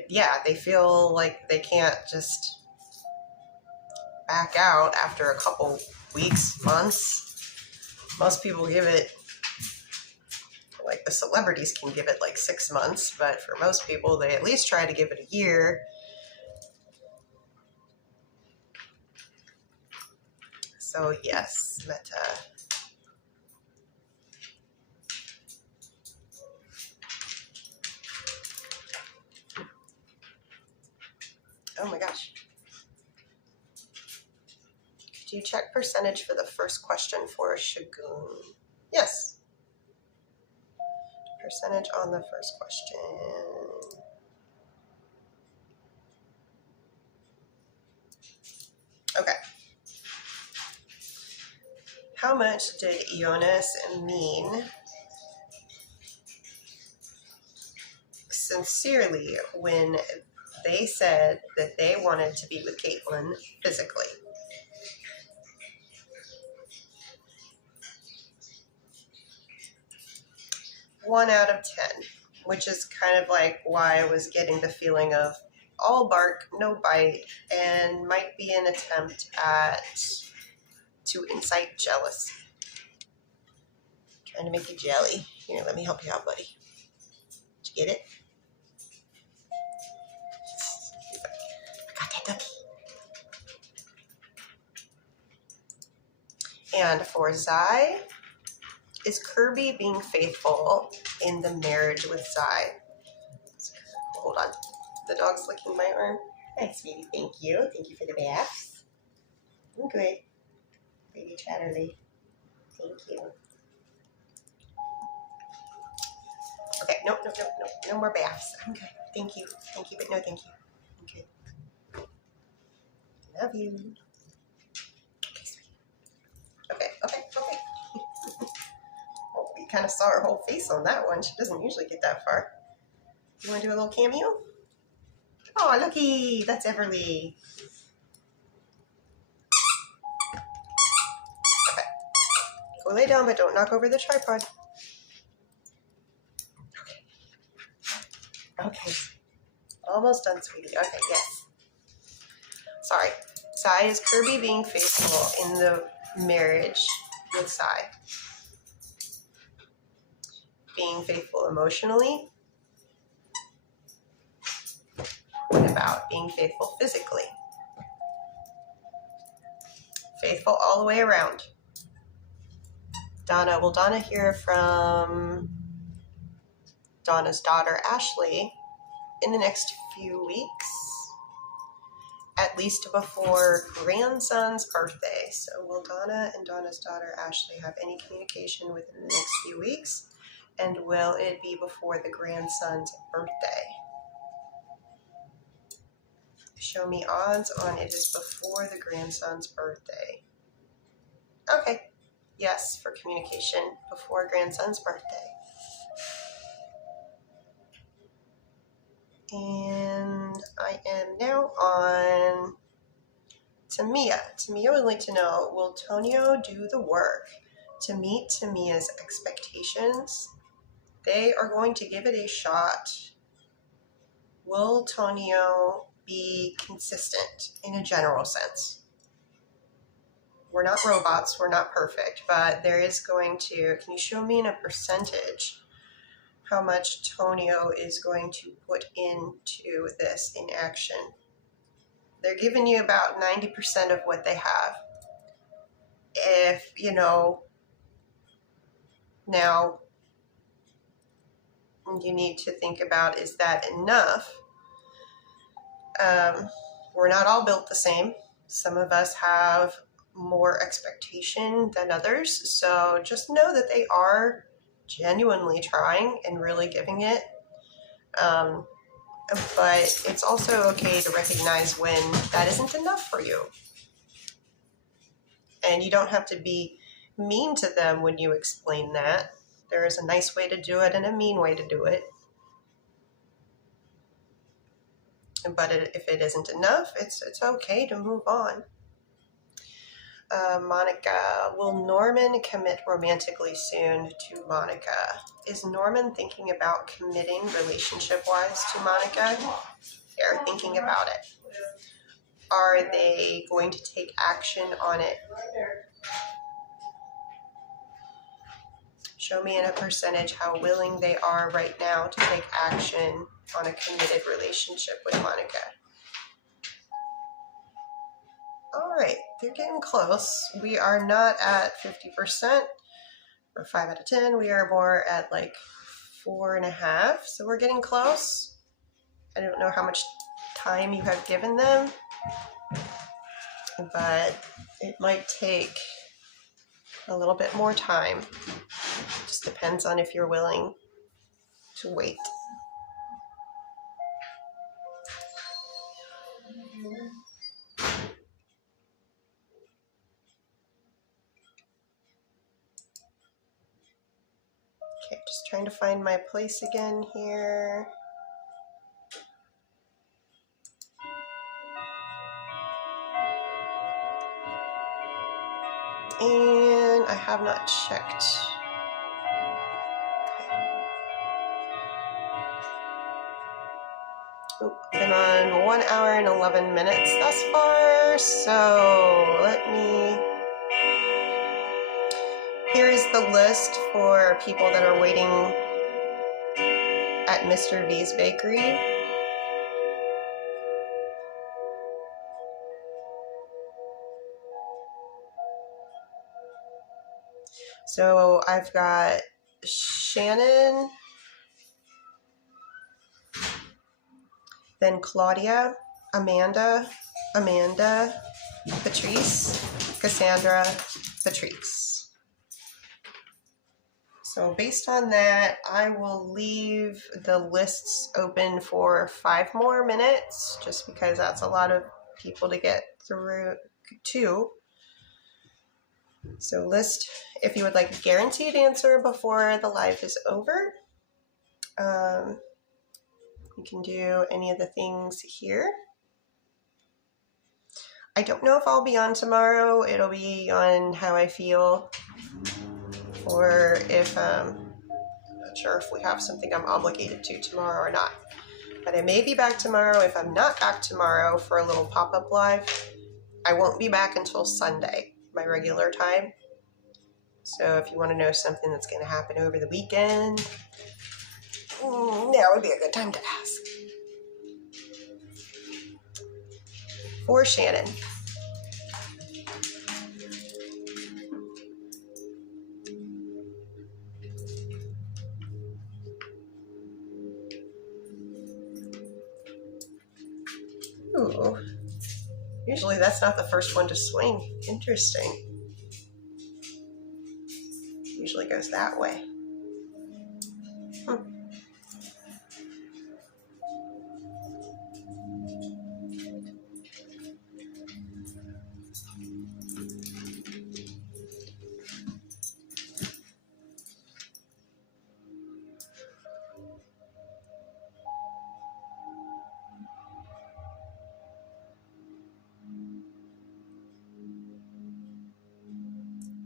Yeah, they feel like they can't just back out after a couple weeks, months. Most people give it, like the celebrities can give it like 6 months, but for most people, they at least try to give it a year. So yes, Meta. Do you check percentage for the first question for Shagun? Yes. Percentage on the first question. Okay. How much did Jonas mean sincerely when they said that they wanted to be with Caitlin physically? One out of 10, which is kind of like why I was getting the feeling of all bark, no bite, and might be an attempt to incite jealousy. Trying to make you jelly. Here, let me help you out, buddy. Did you get it? I got that ducky. And for Zai, is Kirby being faithful in the marriage with Zai? Hold on. The dog's licking my arm. Hi, sweetie. Thank you. Thank you for the baths. I'm good. Baby Chatterley. Thank you. Okay, no more baths. I'm good. Thank you, but no thank you. I'm good. Love you. Okay, sweetie. Okay. Oh, we kind of saw her whole face on that one. She doesn't usually get that far. You want to do a little cameo? Oh, looky, that's Everly. Okay. Go lay down, but don't knock over the tripod. Okay. Almost done, sweetie. Okay, yes. Sorry. Sai, is Kirby being faithful in the marriage with Sai? Being faithful emotionally? What about being faithful physically? Faithful all the way around. Donna, will Donna hear from Donna's daughter, Ashley, in the next few weeks? At least before grandson's birthday. So will Donna and Donna's daughter, Ashley, have any communication within the next few weeks? And will it be before the grandson's birthday? Show me odds on it is before the grandson's birthday. Okay. Yes, for communication before grandson's birthday. And I am now on Tamia. Tamia would like to know, will Tonio do the work to meet Tamia's expectations? They are going to give it a shot. Will Tonio be consistent in a general sense? We're not robots, we're not perfect, but there is going to, can you show me in a percentage how much Tonio is going to put into this in action? They're giving you about 90% of what they have. If, now you need to think about, is that enough? We're not all built the same. Some of us have more expectation than others. So just know that they are genuinely trying and really giving it. But it's also okay to recognize when that isn't enough for you. And you don't have to be mean to them when you explain that. There is a nice way to do it and a mean way to do it. But if it isn't enough, it's okay to move on. Monica, will Norman commit romantically soon to Monica? Is Norman thinking about committing relationship-wise to Monica? They're thinking about it. Are they going to take action on it? Show me in a percentage how willing they are right now to take action on a committed relationship with Monica. All right, they're getting close. We are not at 50% or 5 out of 10. We are more at like 4.5. So we're getting close. I don't know how much time you have given them. but it might take a little bit more time. Just depends on if you're willing to wait. Okay, just trying to find my place again here. And I have not checked. Oh, been on 1 hour and 11 minutes thus far, so let me... Here is the list for people that are waiting at Mr. V's Bakery. So I've got Shannon, then Claudia, Amanda, Patrice, Cassandra, Patrice. So based on that, I will leave the lists open for 5 more minutes, just because that's a lot of people to get through to. So list, if you would like a guaranteed answer before the live is over, you can do any of the things here. I don't know if I'll be on tomorrow. It'll be on how I feel, or if I'm not sure if we have something I'm obligated to tomorrow or not. But I may be back tomorrow. If I'm not back tomorrow for a little pop-up live, I won't be back until Sunday, my regular time. So if you want to know something that's going to happen over the weekend, now would be a good time to ask. For Shannon. Ooh. Usually that's not the first one to swing. Interesting. Usually goes that way.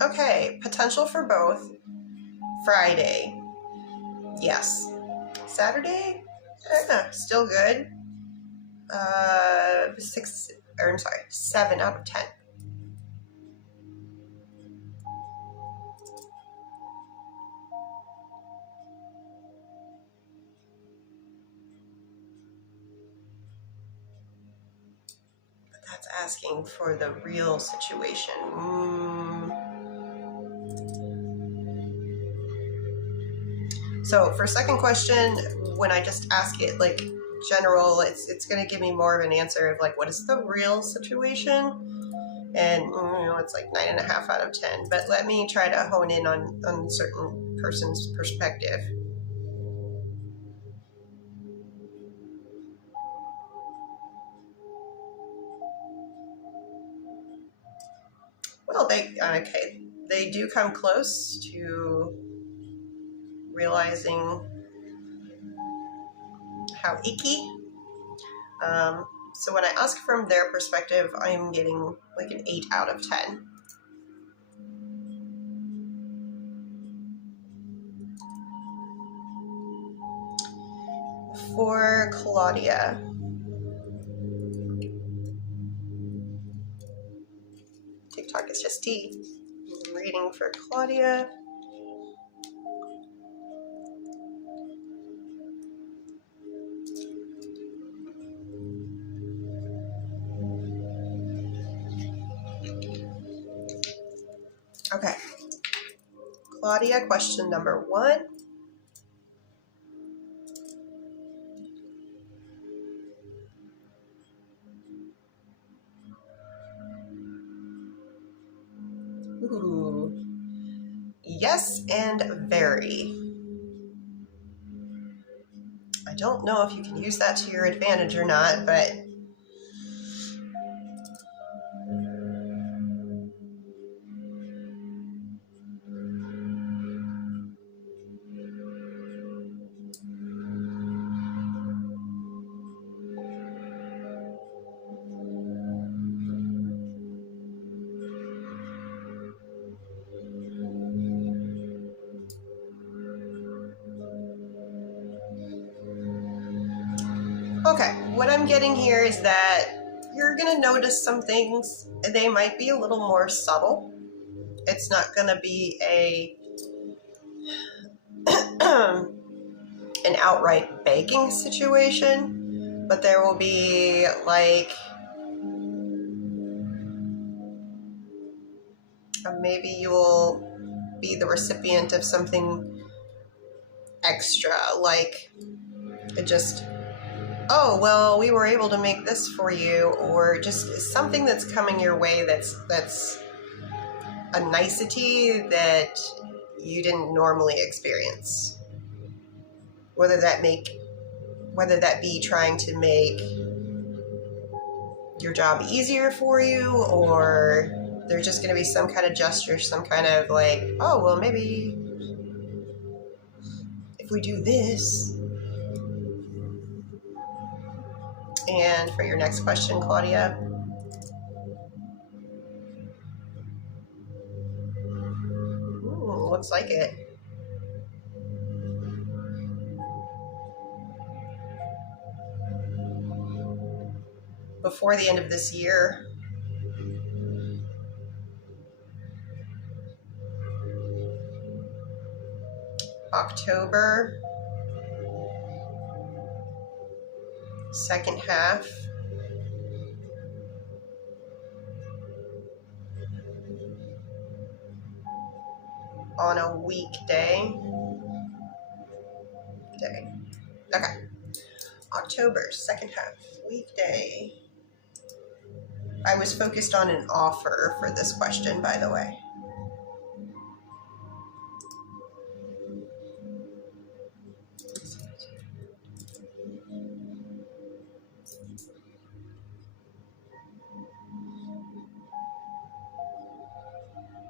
Okay, potential for both. Friday, yes. Saturday, still good. 7 out of 10. But that's asking for the real situation. So for second question, when I just ask it like general, it's going to give me more of an answer of like, what is the real situation? And it's like 9.5 out of 10. But let me try to hone in on certain person's perspective. Well, they do come close to realizing how icky. So when I ask from their perspective, I'm getting like an 8 out of 10. For Claudia, TikTok is just tea. I'm reading for Claudia. Okay. Claudia, question number 1. and very. I don't know if you can use that to your advantage or not, but okay, what I'm getting here is that you're going to notice some things. They might be a little more subtle. It's not going to be an outright begging situation, but there will be like maybe you will be the recipient of something extra, like it just, oh, well, we were able to make this for you, or just something that's coming your way that's a nicety that you didn't normally experience. Whether that be trying to make your job easier for you, or there's just going to be some kind of gesture, some kind of like, oh, well, maybe if we do this. And for your next question, Claudia. Looks like it. Before the end of this year. October. Second half. On a weekday. Okay. October, second half, weekday. I was focused on an offer for this question, by the way.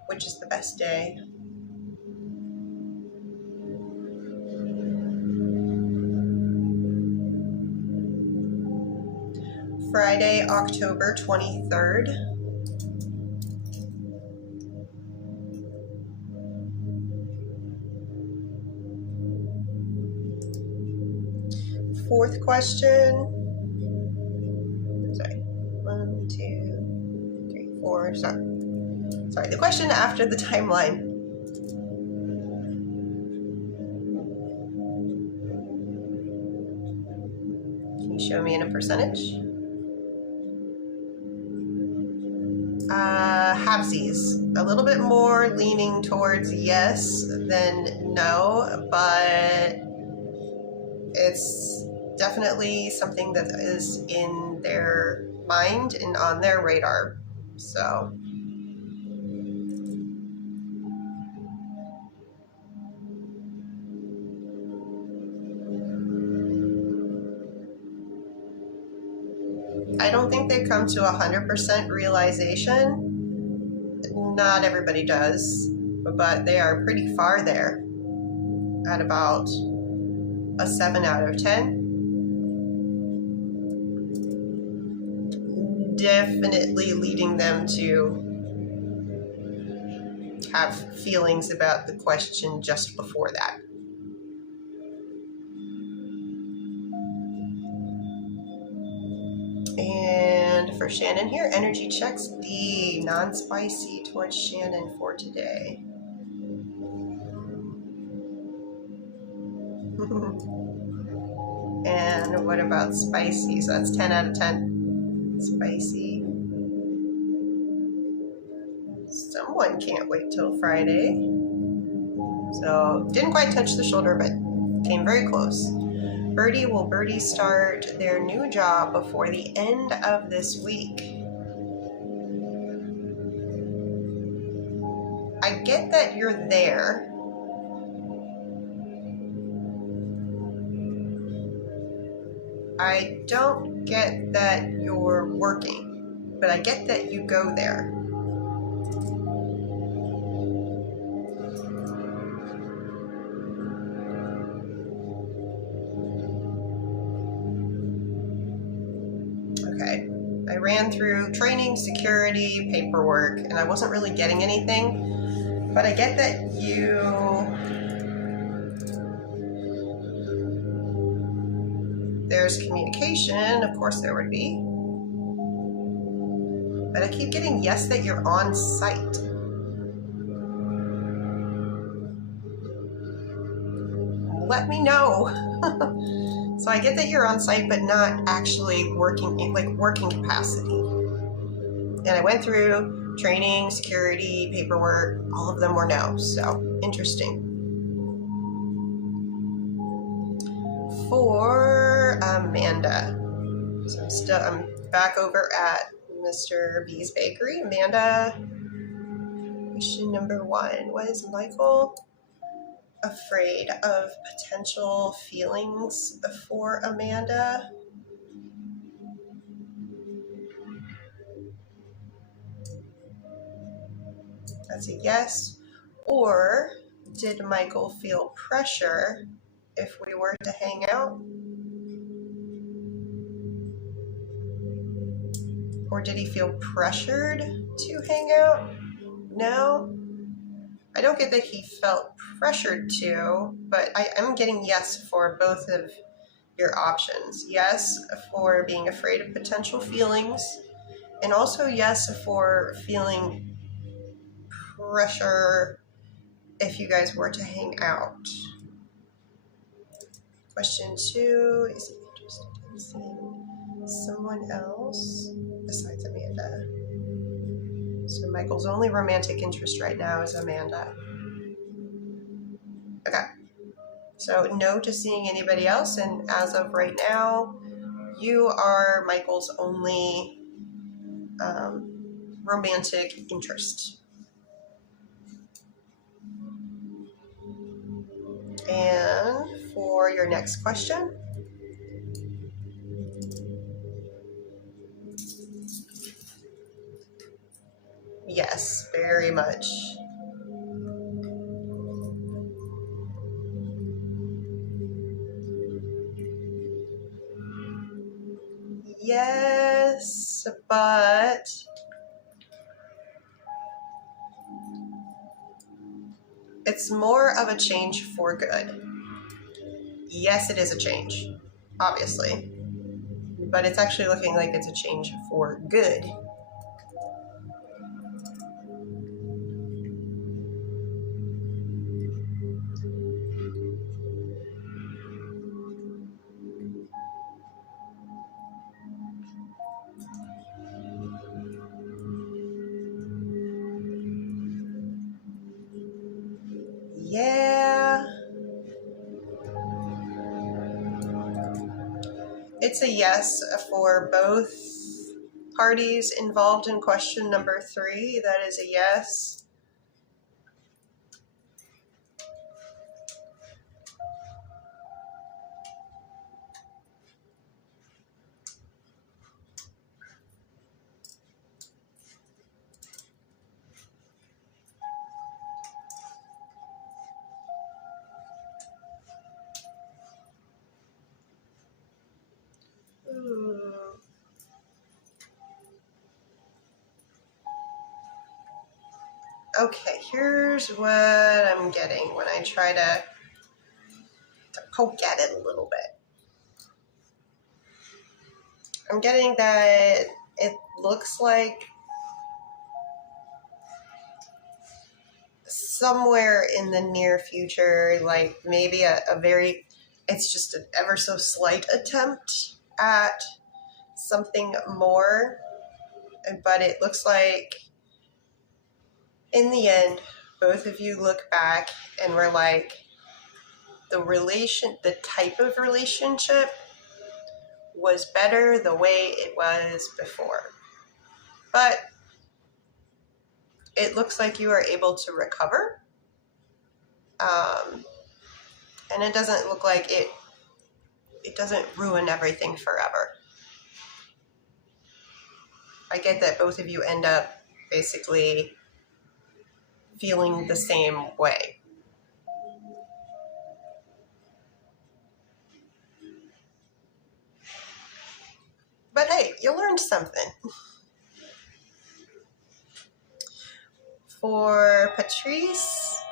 Which is the best day? Friday, October 23rd. Fourth question. Sorry. 1, 2, 3, 4. Sorry, the question after the timeline. Can you show me in a percentage? Halvesies. A little bit more leaning towards yes than no, but it's definitely something that is in their mind and on their radar. So I don't think they've come to 100% realization. Not everybody does, but they are pretty far there at about a 7 out of 10. Definitely leading them to have feelings about the question just before that. And for Shannon here, energy checks D, non-spicy towards Shannon for today. And what about spicy? So that's 10 out of 10. Spicy. Someone can't wait till Friday. So didn't quite touch the shoulder, but came very close. Will Birdie start their new job before the end of this week? I get that you're there, I don't get that you're working, but I get that you go there. Okay. I ran through training, security, paperwork, and I wasn't really getting anything, but I get that there's communication, of course there would be, but I keep getting yes that you're on site. Let me know. So I get that you're on site, but not actually working, like working capacity. And I went through training, security, paperwork, all of them were no. So interesting. For Amanda, so I'm back over at Mr. B's Bakery. Amanda, question number 1, was Michael afraid of potential feelings for Amanda? That's a yes. Or did Michael feel pressure if we were to hang out? Or did he feel pressured to hang out? No. I don't get that he felt pressured to, but I am getting yes for both of your options. Yes for being afraid of potential feelings, and also yes for feeling pressure if you guys were to hang out. Question 2, is he interested in seeing someone else besides Amanda? So Michael's only romantic interest right now is Amanda. Okay. So no to seeing anybody else, and as of right now, you are Michael's only romantic interest. And for your next question, yes, very much. Yes, but it's more of a change for good. Yes, it is a change, obviously, but it's actually looking like it's a change for good. Yeah, it's a yes for both parties involved in question number 3. That is a yes. Ooh. Okay, here's what I'm getting when I try to poke at it a little bit. I'm getting that it looks like somewhere in the near future, like maybe it's just an ever so slight attempt at something more, but it looks like in the end, both of you look back and we're like, the type of relationship was better the way it was before. But it looks like you are able to recover. And it doesn't look like it doesn't ruin everything forever. I get that both of you end up basically feeling the same way. But hey, you learned something. For Patrice,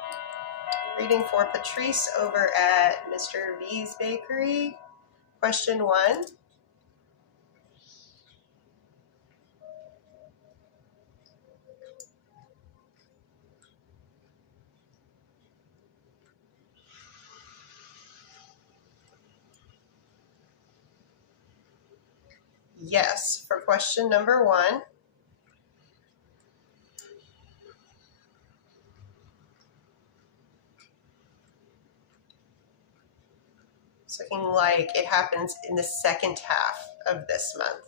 reading for Patrice over at Mr. V's Bakery. Question 1. Yes, for question number 1. It's looking like it happens in the second half of this month.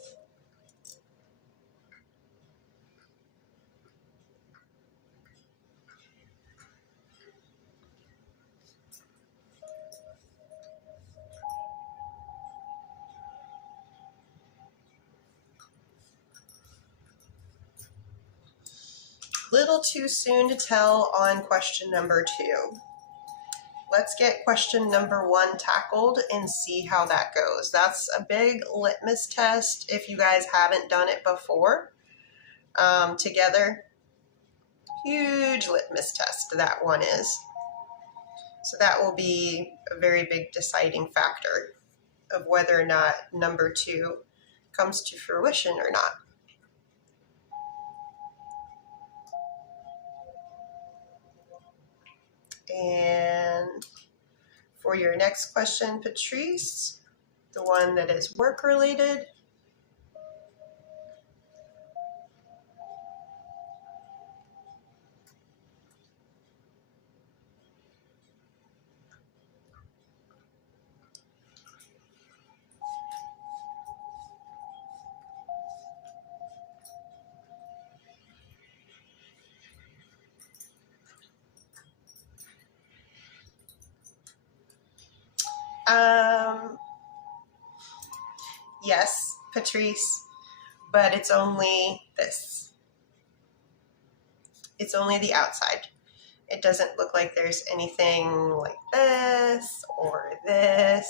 Little too soon to tell on question number 2. Let's get question number 1 tackled and see how that goes. That's a big litmus test if you guys haven't done it before together. Huge litmus test that one is. So that will be a very big deciding factor of whether or not number 2 comes to fruition or not. And for your next question, Patrice, the one that is work related, yes, Patrice, but it's only this. It's only the outside. It doesn't look like there's anything like this or this.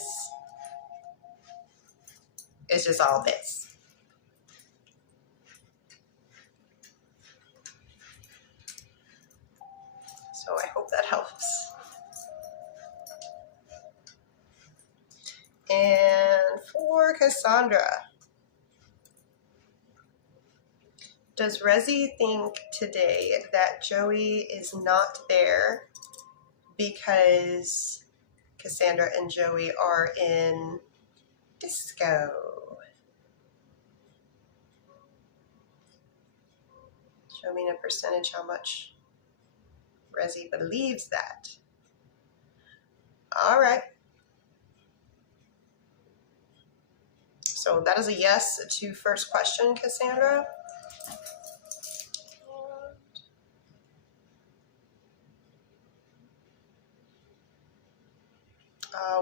It's just all this. So I hope that helps. And for Cassandra, does Rezi think today that Joey is not there because Cassandra and Joey are in disco? Show me in a percentage how much Rezi believes that. All right. So that is a yes to first question, Cassandra.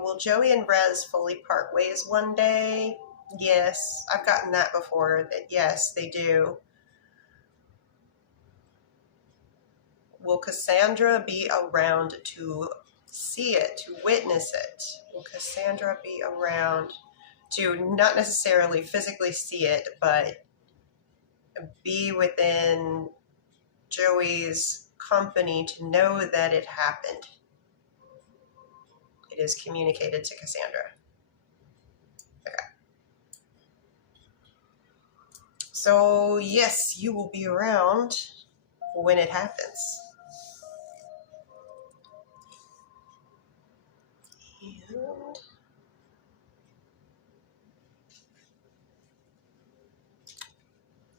Will Joey and Rez fully part ways one day? Yes, I've gotten that before. That yes, they do. Will Cassandra be around to see it, to witness it? Will Cassandra be around to not necessarily physically see it, but be within Joey's company to know that it happened? It is communicated to Cassandra. Okay. So yes, you will be around when it happens. And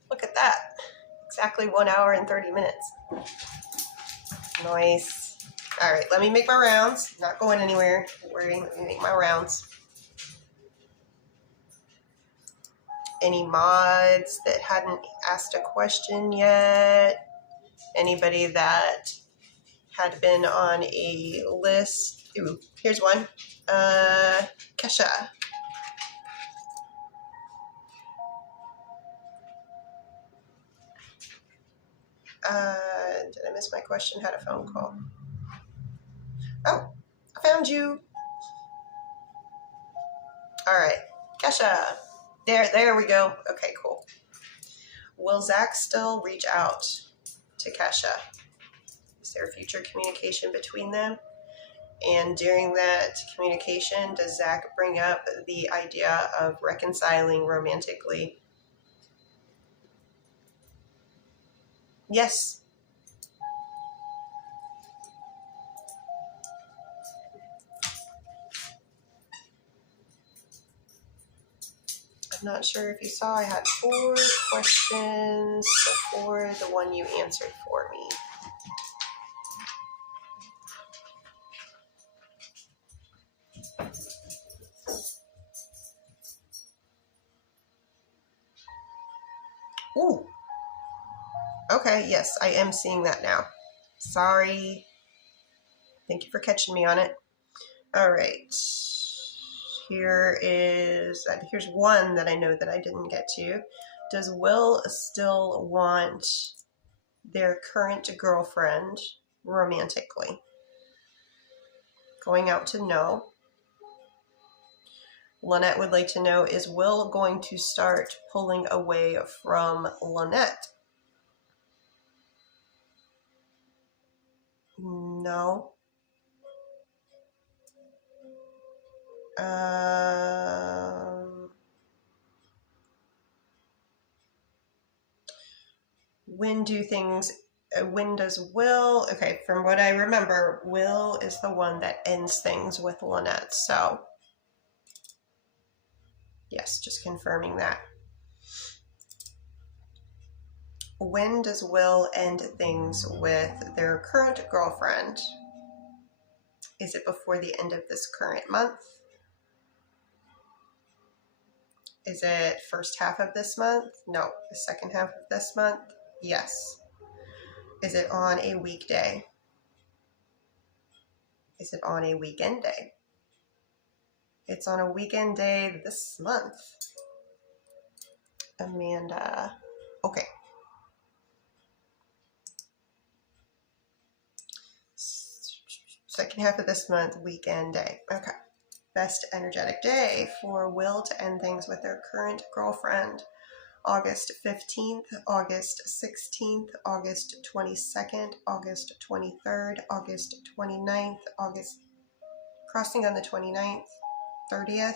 look at that. Exactly 1 hour and 30 minutes. Nice. All right, let me make my rounds. Not going anywhere. Don't worry, let me make my rounds. Any mods that hadn't asked a question yet? Anybody that had been on a list? Ooh, here's one. Kesha. Did I miss my question? Had a phone call. Oh, I found you. All right, Kesha. There we go. Okay, cool. Will Zach still reach out to Kesha? Is there future communication between them? And during that communication, does Zach bring up the idea of reconciling romantically? Yes. I'm not sure if you saw, I had 4 questions before the one you answered for me. Ooh. Okay, yes, I am seeing that now. Sorry. Thank you for catching me on it. All right. Here's one that I know that I didn't get to. Does Will still want their current girlfriend romantically? Going out to no. Lynette would like to know, is Will going to start pulling away from Lynette? No. When does Will, okay, from what I remember, Will is the one that ends things with Lynette. So, yes, just confirming that. When does Will end things with their current girlfriend? Is it before the end of this current month? Is it first half of this month? No. The second half of this month? Yes. Is it on a weekday? Is it on a weekend day? It's on a weekend day this month. Amanda. Okay. Second half of this month, weekend day. Okay. Best energetic day for Will to end things with their current girlfriend. August 15th, August 16th, August 22nd, August 23rd, August 29th, August crossing on the 29th, 30th,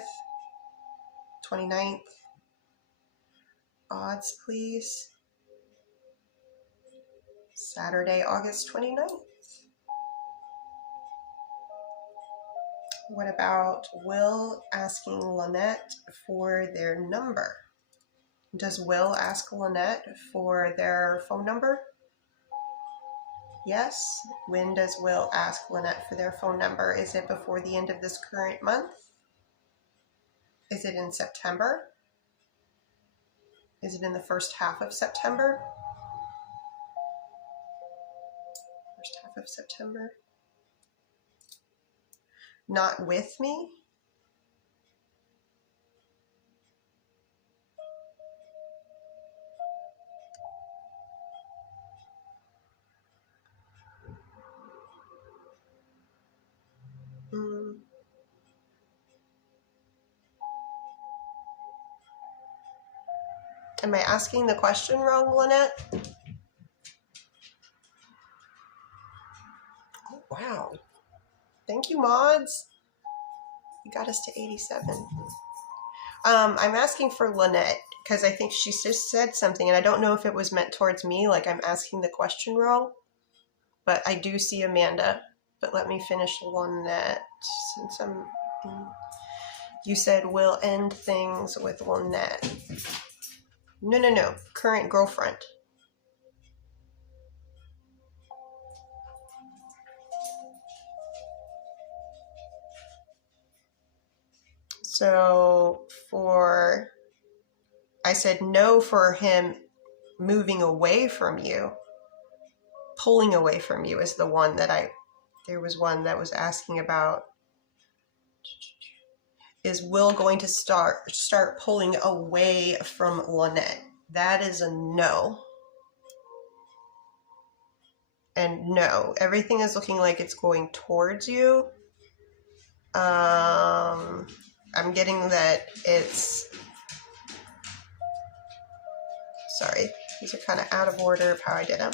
29th. Odds, please. Saturday, August 29th. What about Will asking Lynette for their number? Does Will ask Lynette for their phone number? Yes. When does Will ask Lynette for their phone number? Is it before the end of this current month? Is it in September? Is it in the first half of September? First half of September. Not with me? Am I asking the question wrong, Lynette? Oh, wow. Thank you, mods. You got us to 87. I'm asking for Lynette because I think she just said something, and I don't know if it was meant towards me, like I'm asking the question wrong. But I do see Amanda. But let me finish Lynette since I'm... You said we'll end things with Lynette. No. Current girlfriend. So I said no for him moving away from you. Pulling away from you is the one that there was one that was asking about. Is Will going to start pulling away from Lynette? That is a no. And no, everything is looking like it's going towards you. I'm getting that it's... Sorry, these are kind of out of order of how I did them.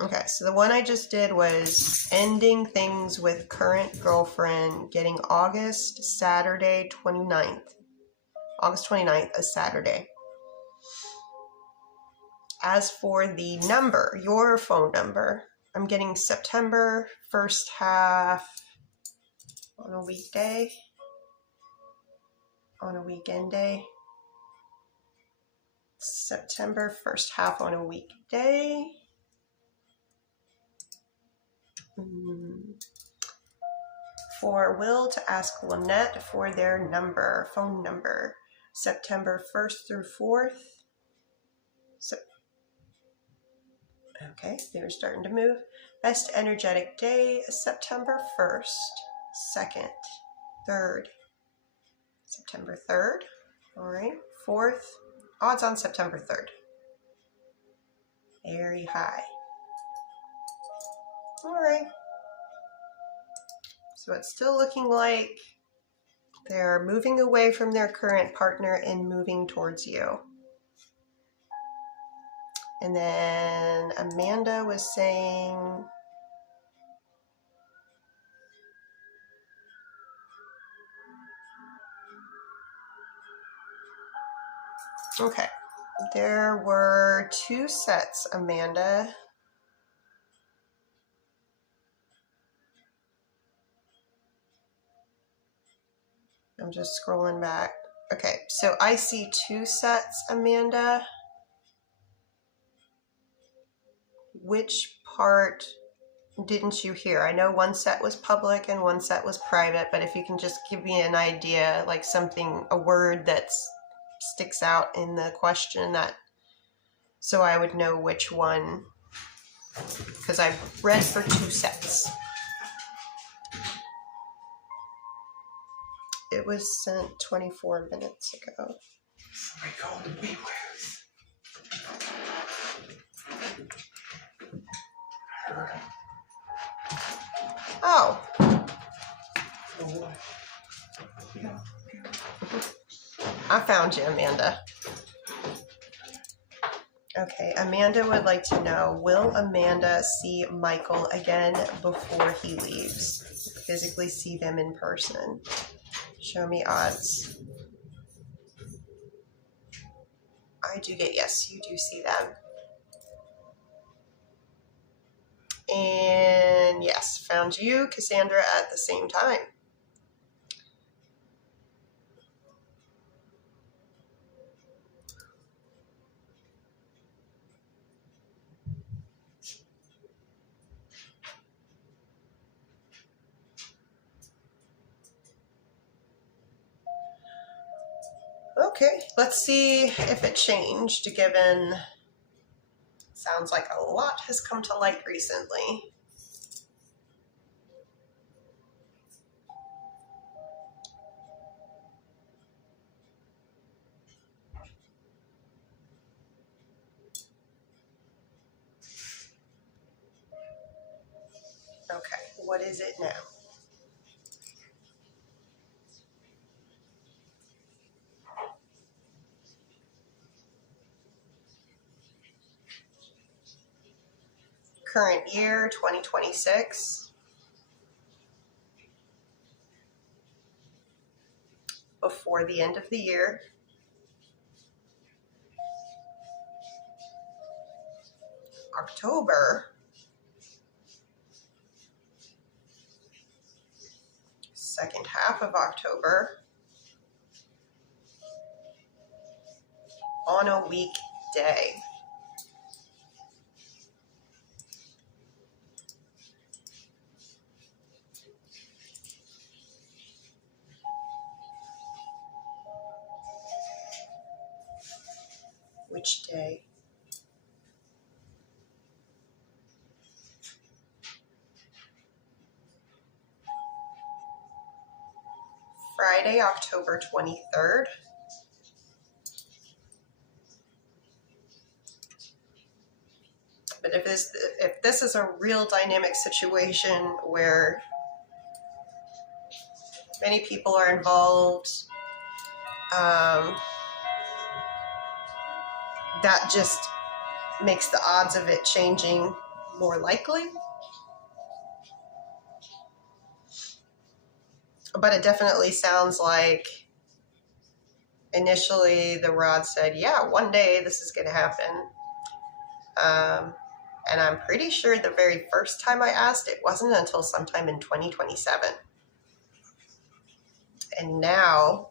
Okay, so the one I just did was ending things with current girlfriend, getting Saturday 29th. August 29th, a Saturday. As for the number, your phone number, I'm getting September first half on a weekday, on a weekend day. September first half on a weekday. For Will to ask Lynette for their number, phone number, September 1st through 4th. Okay, they're starting to move. Best energetic day, September 1st, 2nd, 3rd. September 3rd, all right, 4th. Odds on September 3rd. Very high. All right. So it's still looking like they're moving away from their current partner and moving towards you. And then Amanda was saying, okay, there were 2 sets, Amanda. I'm just scrolling back. Okay, so I see 2 sets, Amanda. Which part didn't you hear? I know one set was public and one set was private, but if you can just give me an idea, like something, a word that sticks out in the question, that, so I would know which one, because I've read for 2 sets. It was sent 24 minutes ago. Somebody called the beware. Oh. I found you, Amanda. Okay, Amanda would like to know, will Amanda see Michael again before he leaves? Physically see them in person. Show me odds. I do get yes, you do see them. And yes, found you, Cassandra, at the same time. Okay, let's see if it changed, given sounds like a lot has come to light recently. Okay, what is it now? Current year, 2026. Before the end of the year. October. Second half of October. On a weekday. Which day? Friday, October 23rd. But if this is a real dynamic situation where many people are involved, that just makes the odds of it changing more likely. But it definitely sounds like initially the rod said, yeah, one day this is going to happen. And I'm pretty sure the very first time I asked, it wasn't until sometime in 2027. And now,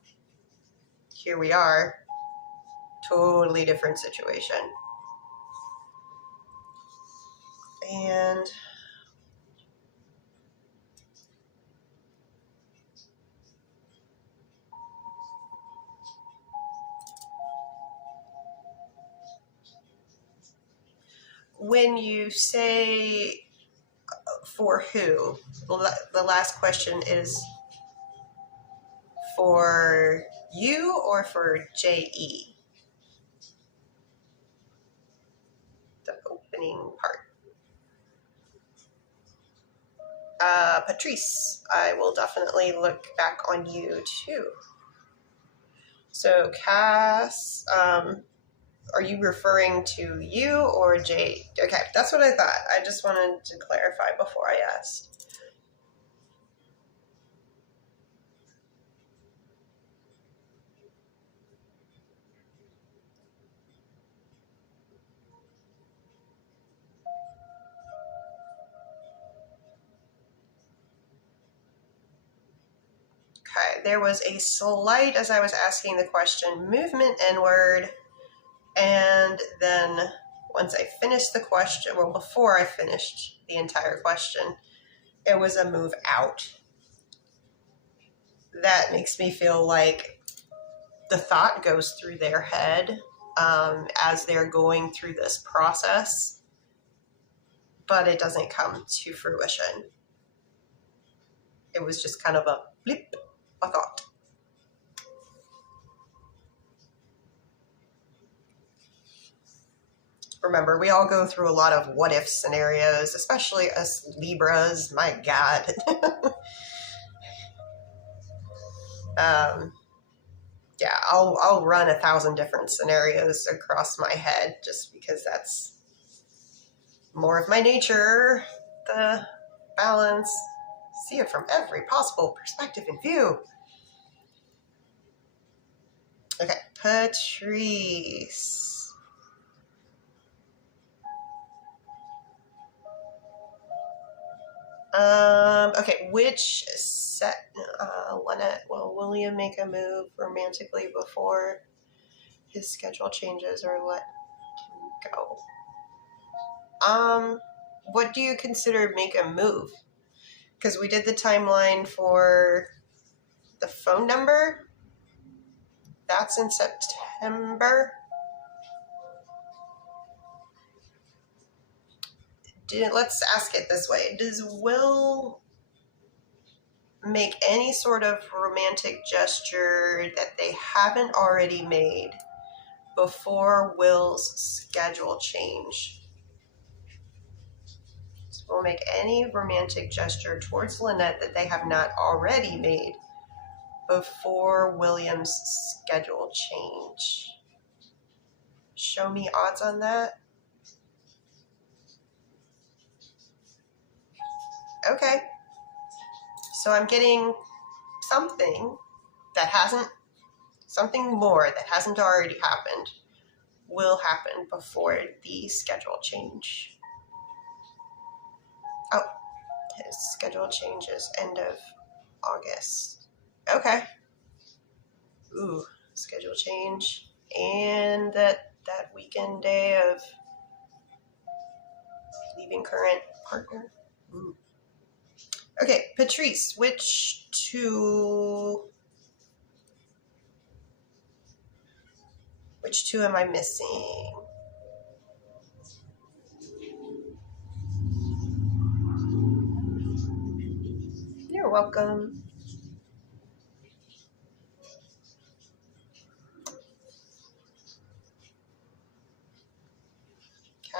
here we are, totally different situation. And when you say for who, the last question is for you or for JE? The opening part. Patrice, I will definitely look back on you too. So Cass, are you referring to you or Jade? Okay, that's what I thought. I just wanted to clarify before I asked. Okay, there was a slight, as I was asking the question, movement inward, and then once I finished the question, well, before I finished the entire question, it was a move out. That makes me feel like the thought goes through their head as they're going through this process, but it doesn't come to fruition. It was just kind of a blip, a thought. Remember, we all go through a lot of what if scenarios, especially us Libras. My God. Yeah, I'll run 1,000 different scenarios across my head just because that's more of my nature. The balance, see it from every possible perspective and view. Okay, Patrice. Okay, which set, Lynette, will William make a move romantically before his schedule changes or let him go? What do you consider make a move? Because we did the timeline for the phone number. That's in September. Let's ask it this way. Does Will make any sort of romantic gesture that they haven't already made before Will's schedule change? So we'll make any romantic gesture towards Lynette that they have not already made before William's schedule change. Show me odds on that. Okay. So I'm getting something more that hasn't already happened will happen before the schedule change. Oh, his schedule changes end of August. Okay. Ooh, schedule change. And that weekend day of leaving current partner. Ooh. Okay, Patrice, which two am I missing? You're welcome.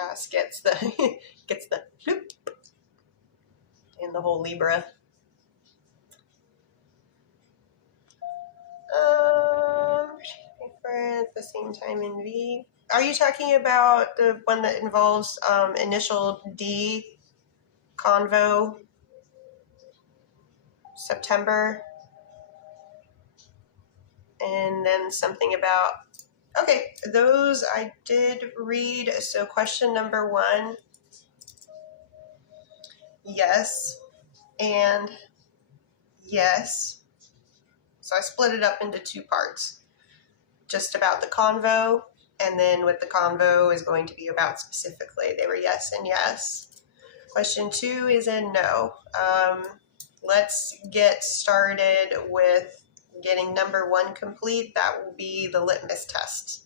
pass gets the bloop and the whole Libra. Different at the same time in V. Are you talking about the one that involves initial D, convo, September, and then something about, okay, those I did read. So question number 1, yes, and yes. So I split it up into 2 parts, just about the convo, and then what the convo is going to be about specifically. They were yes and yes. Question 2 is a no. Let's get started with getting number 1 complete. That will be the litmus test.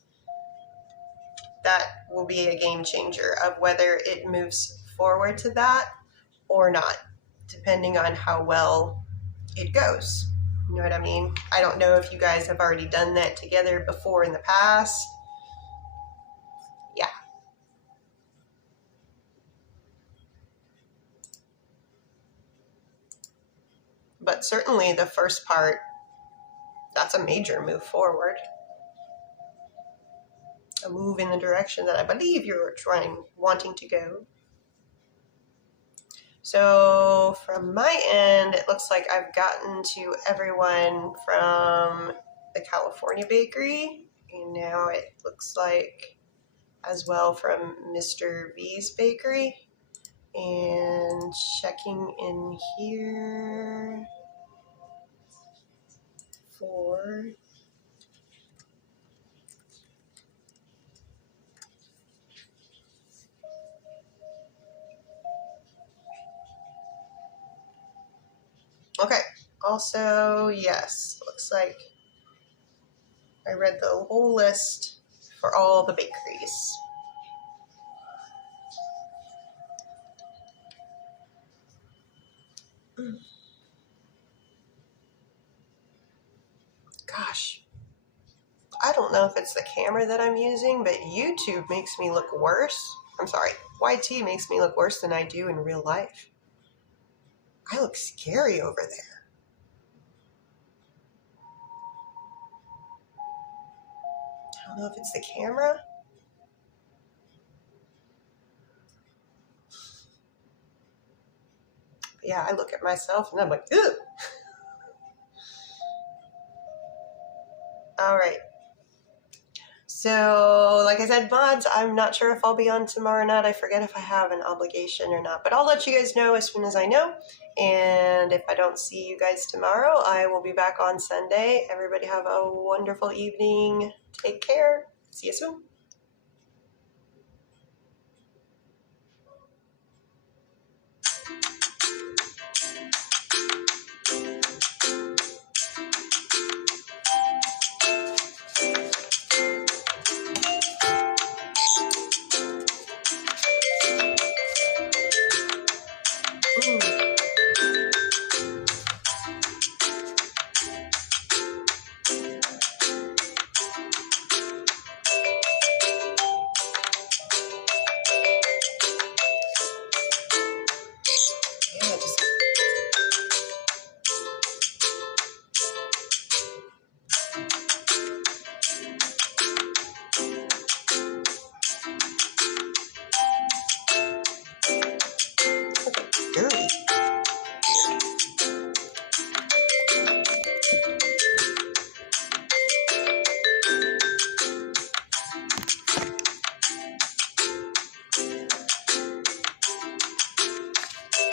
That will be a game changer of whether it moves forward to that or not, depending on how well it goes. You know what I mean? I don't know if you guys have already done that together before in the past. Yeah. But certainly the first part, that's a major move forward. A move in the direction that I believe you're wanting to go. So from my end, it looks like I've gotten to everyone from the California bakery, and now it looks like as well from Mr. V's bakery. And checking in here for okay. Also, yes, looks like I read the whole list for all the bakeries. Gosh, I don't know if it's the camera that I'm using, but YouTube makes me look worse. I'm sorry, YT makes me look worse than I do in real life. I look scary over there. I don't know if it's the camera. But yeah, I look at myself and I'm like, ugh. All right. So, like I said, mods, I'm not sure if I'll be on tomorrow or not. I forget if I have an obligation or not. But I'll let you guys know as soon as I know. And if I don't see you guys tomorrow, I will be back on Sunday. Everybody have a wonderful evening. Take care. See you soon.